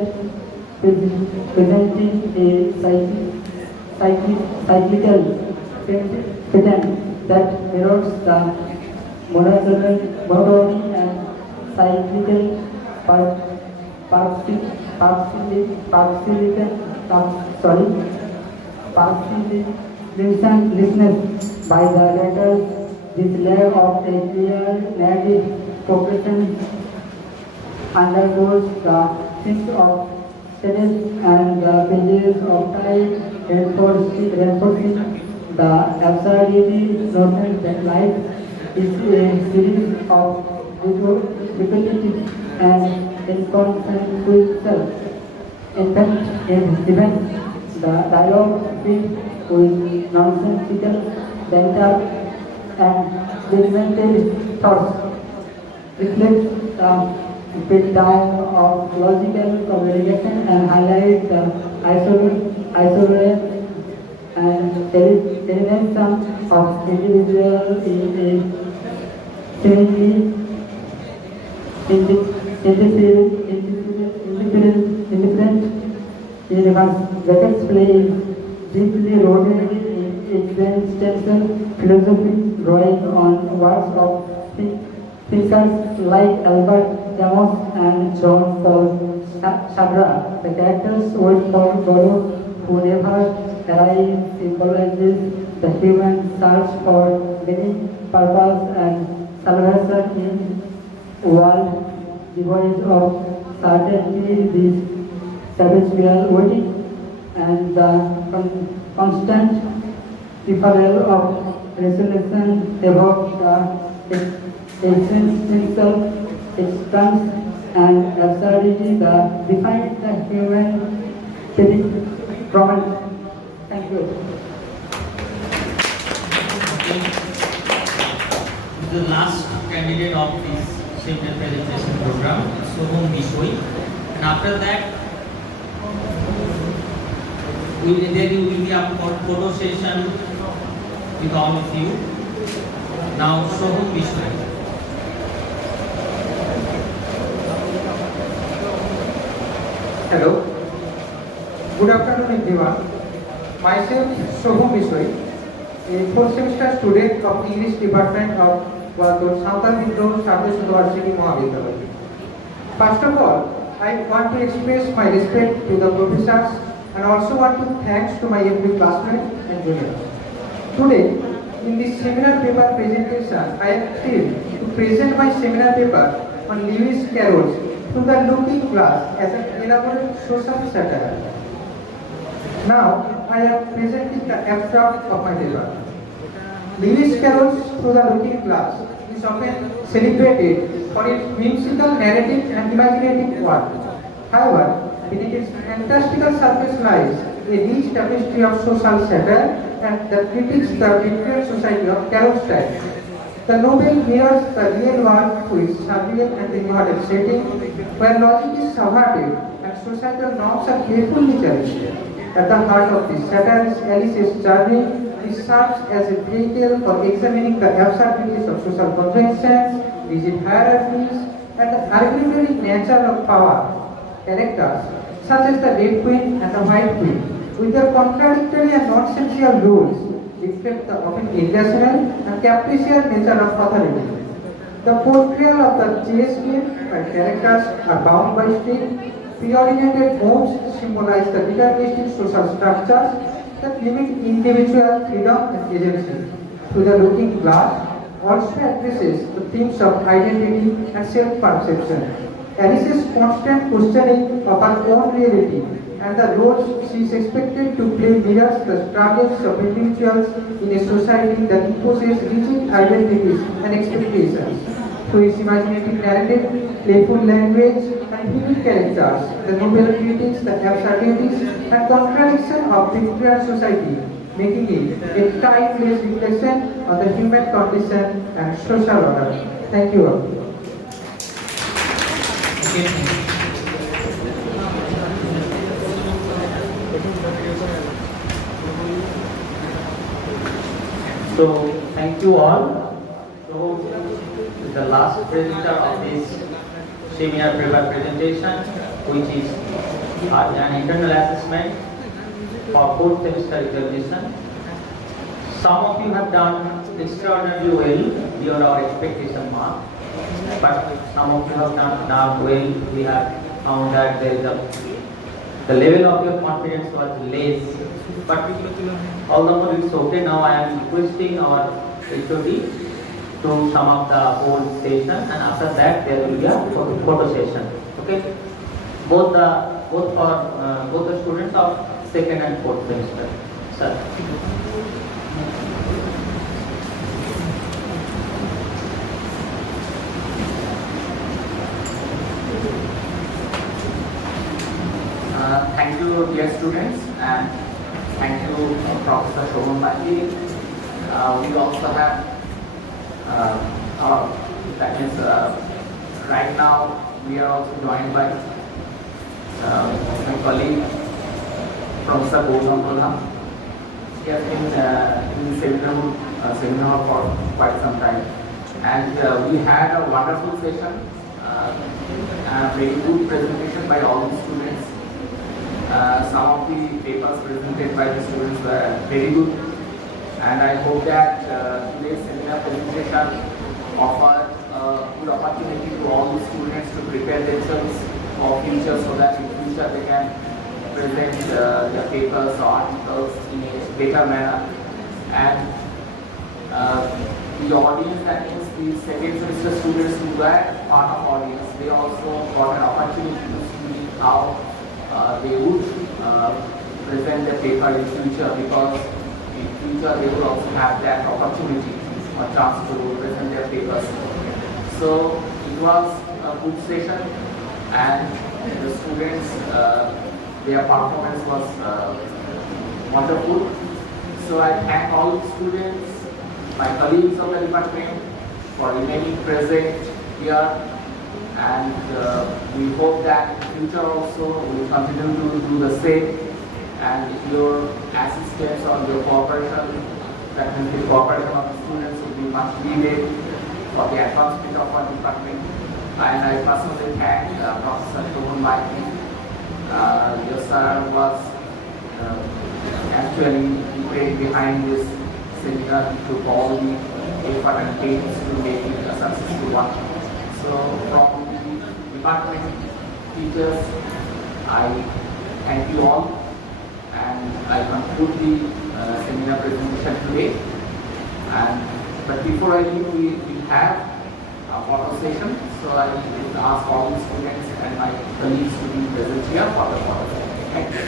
presenting a cyclical pattern that mirrors the monotony and cyclical parsimoniousness by the writers. This lack of a clear narrative progression undergoes the sense of status and the pages of time, reinforcing the absurdity notion that life is a series of repetitive and inconsequential events. The dialogue filled with nonsensical banter and segmented thoughts, reflects the breakdown of logical communication and highlight the isolation and elimination of individual in a seemingly indifferent universe. Beckett's play is deeply rooted in existential philosophy, drawing on works of thinkers like Albert Camus and John Paul Sartre. The characters wait for God who never arrive symbolizes the human search for meaning, purpose, and salvation in a world devoid of certainty. This perpetual waiting and the constant referral of resolution evoke the existential extents and absurdity that define the human spirit. Thank you. The last candidate of this seminar presentation program, Soham Bishoi, and after that there will be a photo session with all of you. Now Soham Bishoi. Hello. Good afternoon everyone. Myself Soham Bishoi, a 4th semester student of English Department of Santal Vidro SBSS Mahavidyalaya. First of all, I want to express my respect to the professors and also want to thanks to my every classmates and juniors. Today, in this seminar paper presentation, I am thrilled to present my seminar paper on Lewis Carroll's To the Looking Glass as an elaborate social satire. Now, I am presenting the abstract of my paper. Lewis Carroll's To the Looking Glass is often celebrated for its whimsical narrative and imaginative work. However, beneath its fantastical surface lies a rich tapestry of social satire and that critiques the Victorian society of Carroll's time. The novel mirrors the real world through its surreal and innovative setting, where logic is subverted and societal norms are carefully challenged. At the heart of this satire is Alice's journey, which serves as a vehicle for examining the absurdities of social conventions, rigid hierarchies, and the arbitrary nature of power. Characters such as the Red Queen and the White Queen, with their contradictory and nonsensical rules, reflect the often irrational and capricious nature of authority. The portrayal of the chess game, where characters are bound by strict, preordinated modes, symbolize the deterministic social structures that limit individual freedom and agency. To the Looking Glass also addresses the themes of identity and self-perception. Alice's constant questioning of her own reality and the roles she is expected to play mirrors the struggles of individuals in a society that imposes rigid identities and expectations. Through its imaginative narrative, playful language, and vivid characters, the novel critiques the absurdities and contradiction of Victorian society, making it a timeless reflection of the human condition and social order. Thank you all. So, thank you all. So, the last presenter of this seminar paper presentation, which is an internal assessment for 4th semester examination. Some of you have done extraordinarily well beyond our expectation mark, but some of you have done well. We have found that there is the level of your confidence was less, but although it's okay. Now I am requesting our HOD to sum up the whole session, and after that there will be a photo session. Okay, both the students of 2nd and 4th semester. Sir. Thank you, dear students, and thank you, Professor Soham Bishoi. We also have That means right now we are also joined by my colleague Professor Gosam. He has been in seminar for quite some time, and we had a wonderful session, very good presentation by all the students. Some of the papers presented by the students were very good, and I hope that today's seminar presentation offered a good opportunity to all the students to prepare themselves for future, so that in future they can present their papers or articles in a better manner. And the audience, that means the second semester students who were part of audience, they also got an opportunity to see how they would present their paper in future, because in future they will also have that opportunity or chance to present their papers. So it was a good session, and the students, their performance was wonderful. So I thank all the students, my colleagues of the department, for remaining present here, and we hope that in future also we will continue to do the same, and your assistance or your cooperation, that means the cooperation of the students, will be much needed for the advancement of our department. And I personally thank Professor Toman Maiti. Your sir was actually behind this seminar, to all the effort and pains to make it a successful one. So from the department teachers, I thank you all, and I conclude the seminar presentation today. But before I leave, we have a photo session, so I will ask all the students and my colleagues to be present here for the photo session. Thank you.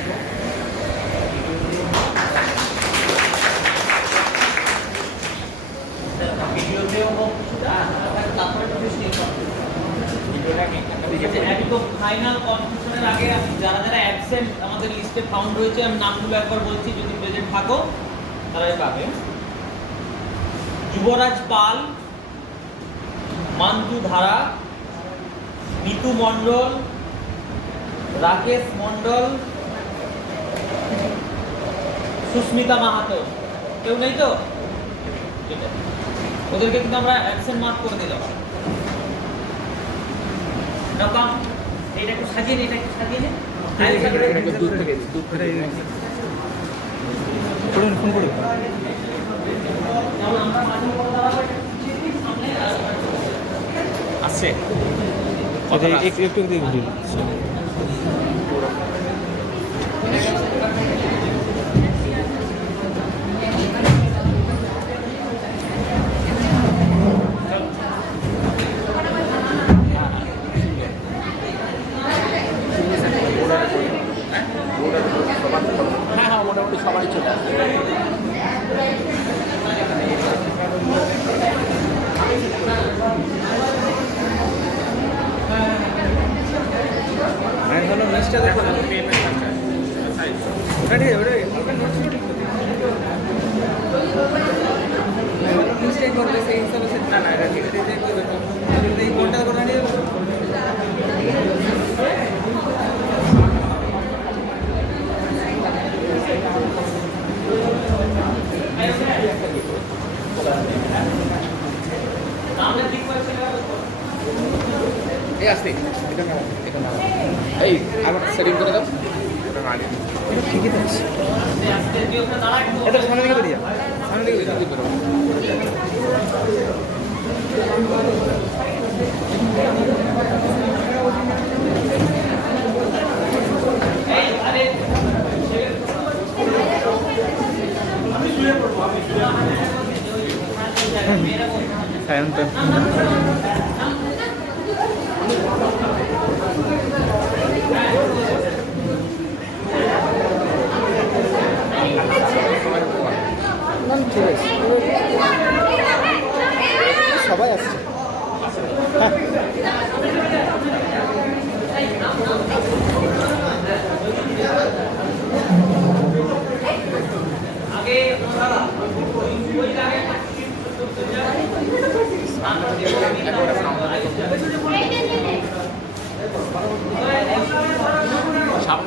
Final কনক্লুশনের আগে যারা যারা absent আমাদের লিস্টে found হয়েছে, আমি নামগুলো একবার বলছি, যদি প্রেজেন্ট থাকো তারাই পাবে। যুবরাজ পাল, মান্তু ধারা, মিতু মণ্ডল, রাকেশ মণ্ডল, সুস্মিতা মাহাতো। কেউ নেই তো? ঠিক আছে, ওদেরকে কিন্তু আমরা অ্যাবসেন্ট মার্ক করে দিলাম। এটা একটু সাজিয়ে নে, এটা একটু সাজিয়ে নে। ফোন করে আসছে একটু মোটামুটি সবাই চলে আসবে। মিষ্টা দেখো না, মিস্টেক করবে সেই হিসাবে না, না এটা ঠিক আছে, এই কোনটা করে নিয়ে আসতে এই আবার সেটিং করে দাও। ঠিকই আছে, এটা সামনে দিকে দিয়া, সামনে দিকে দিয়া। সবাই আসছে। আগে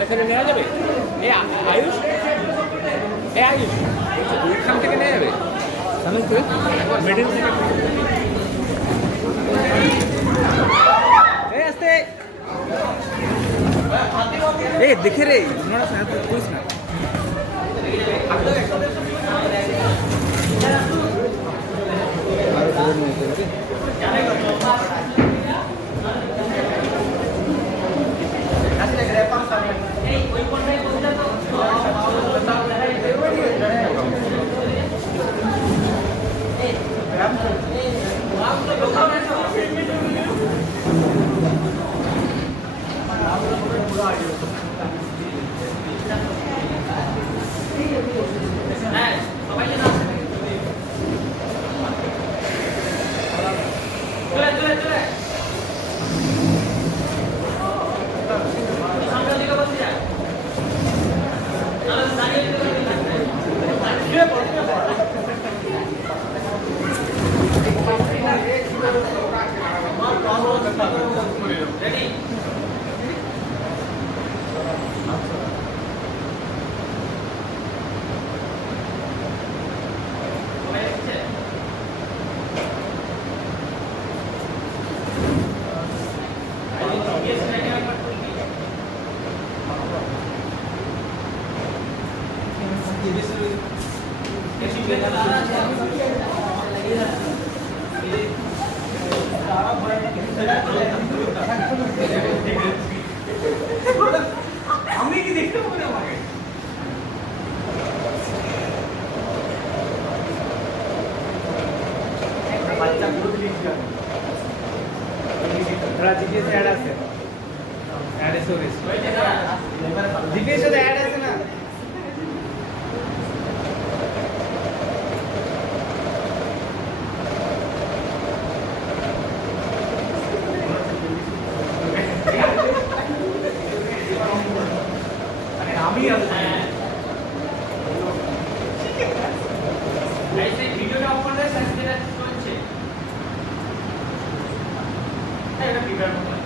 এখানে নেওয়া যাবে? এ আয়ুষ, এ আয়ুষ এখান থেকে নেওয়া যাবে? মিডিল থেকে আসতে দেখে রে করিস না। আমি কি দেখতে পাবো না আমাকে? বাচ্চা গ্রুপ লিখছিলাম তোরা জিপিএস অ্যাড আছে, অ্যাড স্টোরেজ জিপিএস এর অ্যাড আছে না? আমি ভিডিওটা অফ করলে সার্টিফিকেট চলছে। এটা প্রিপেয়ার করতে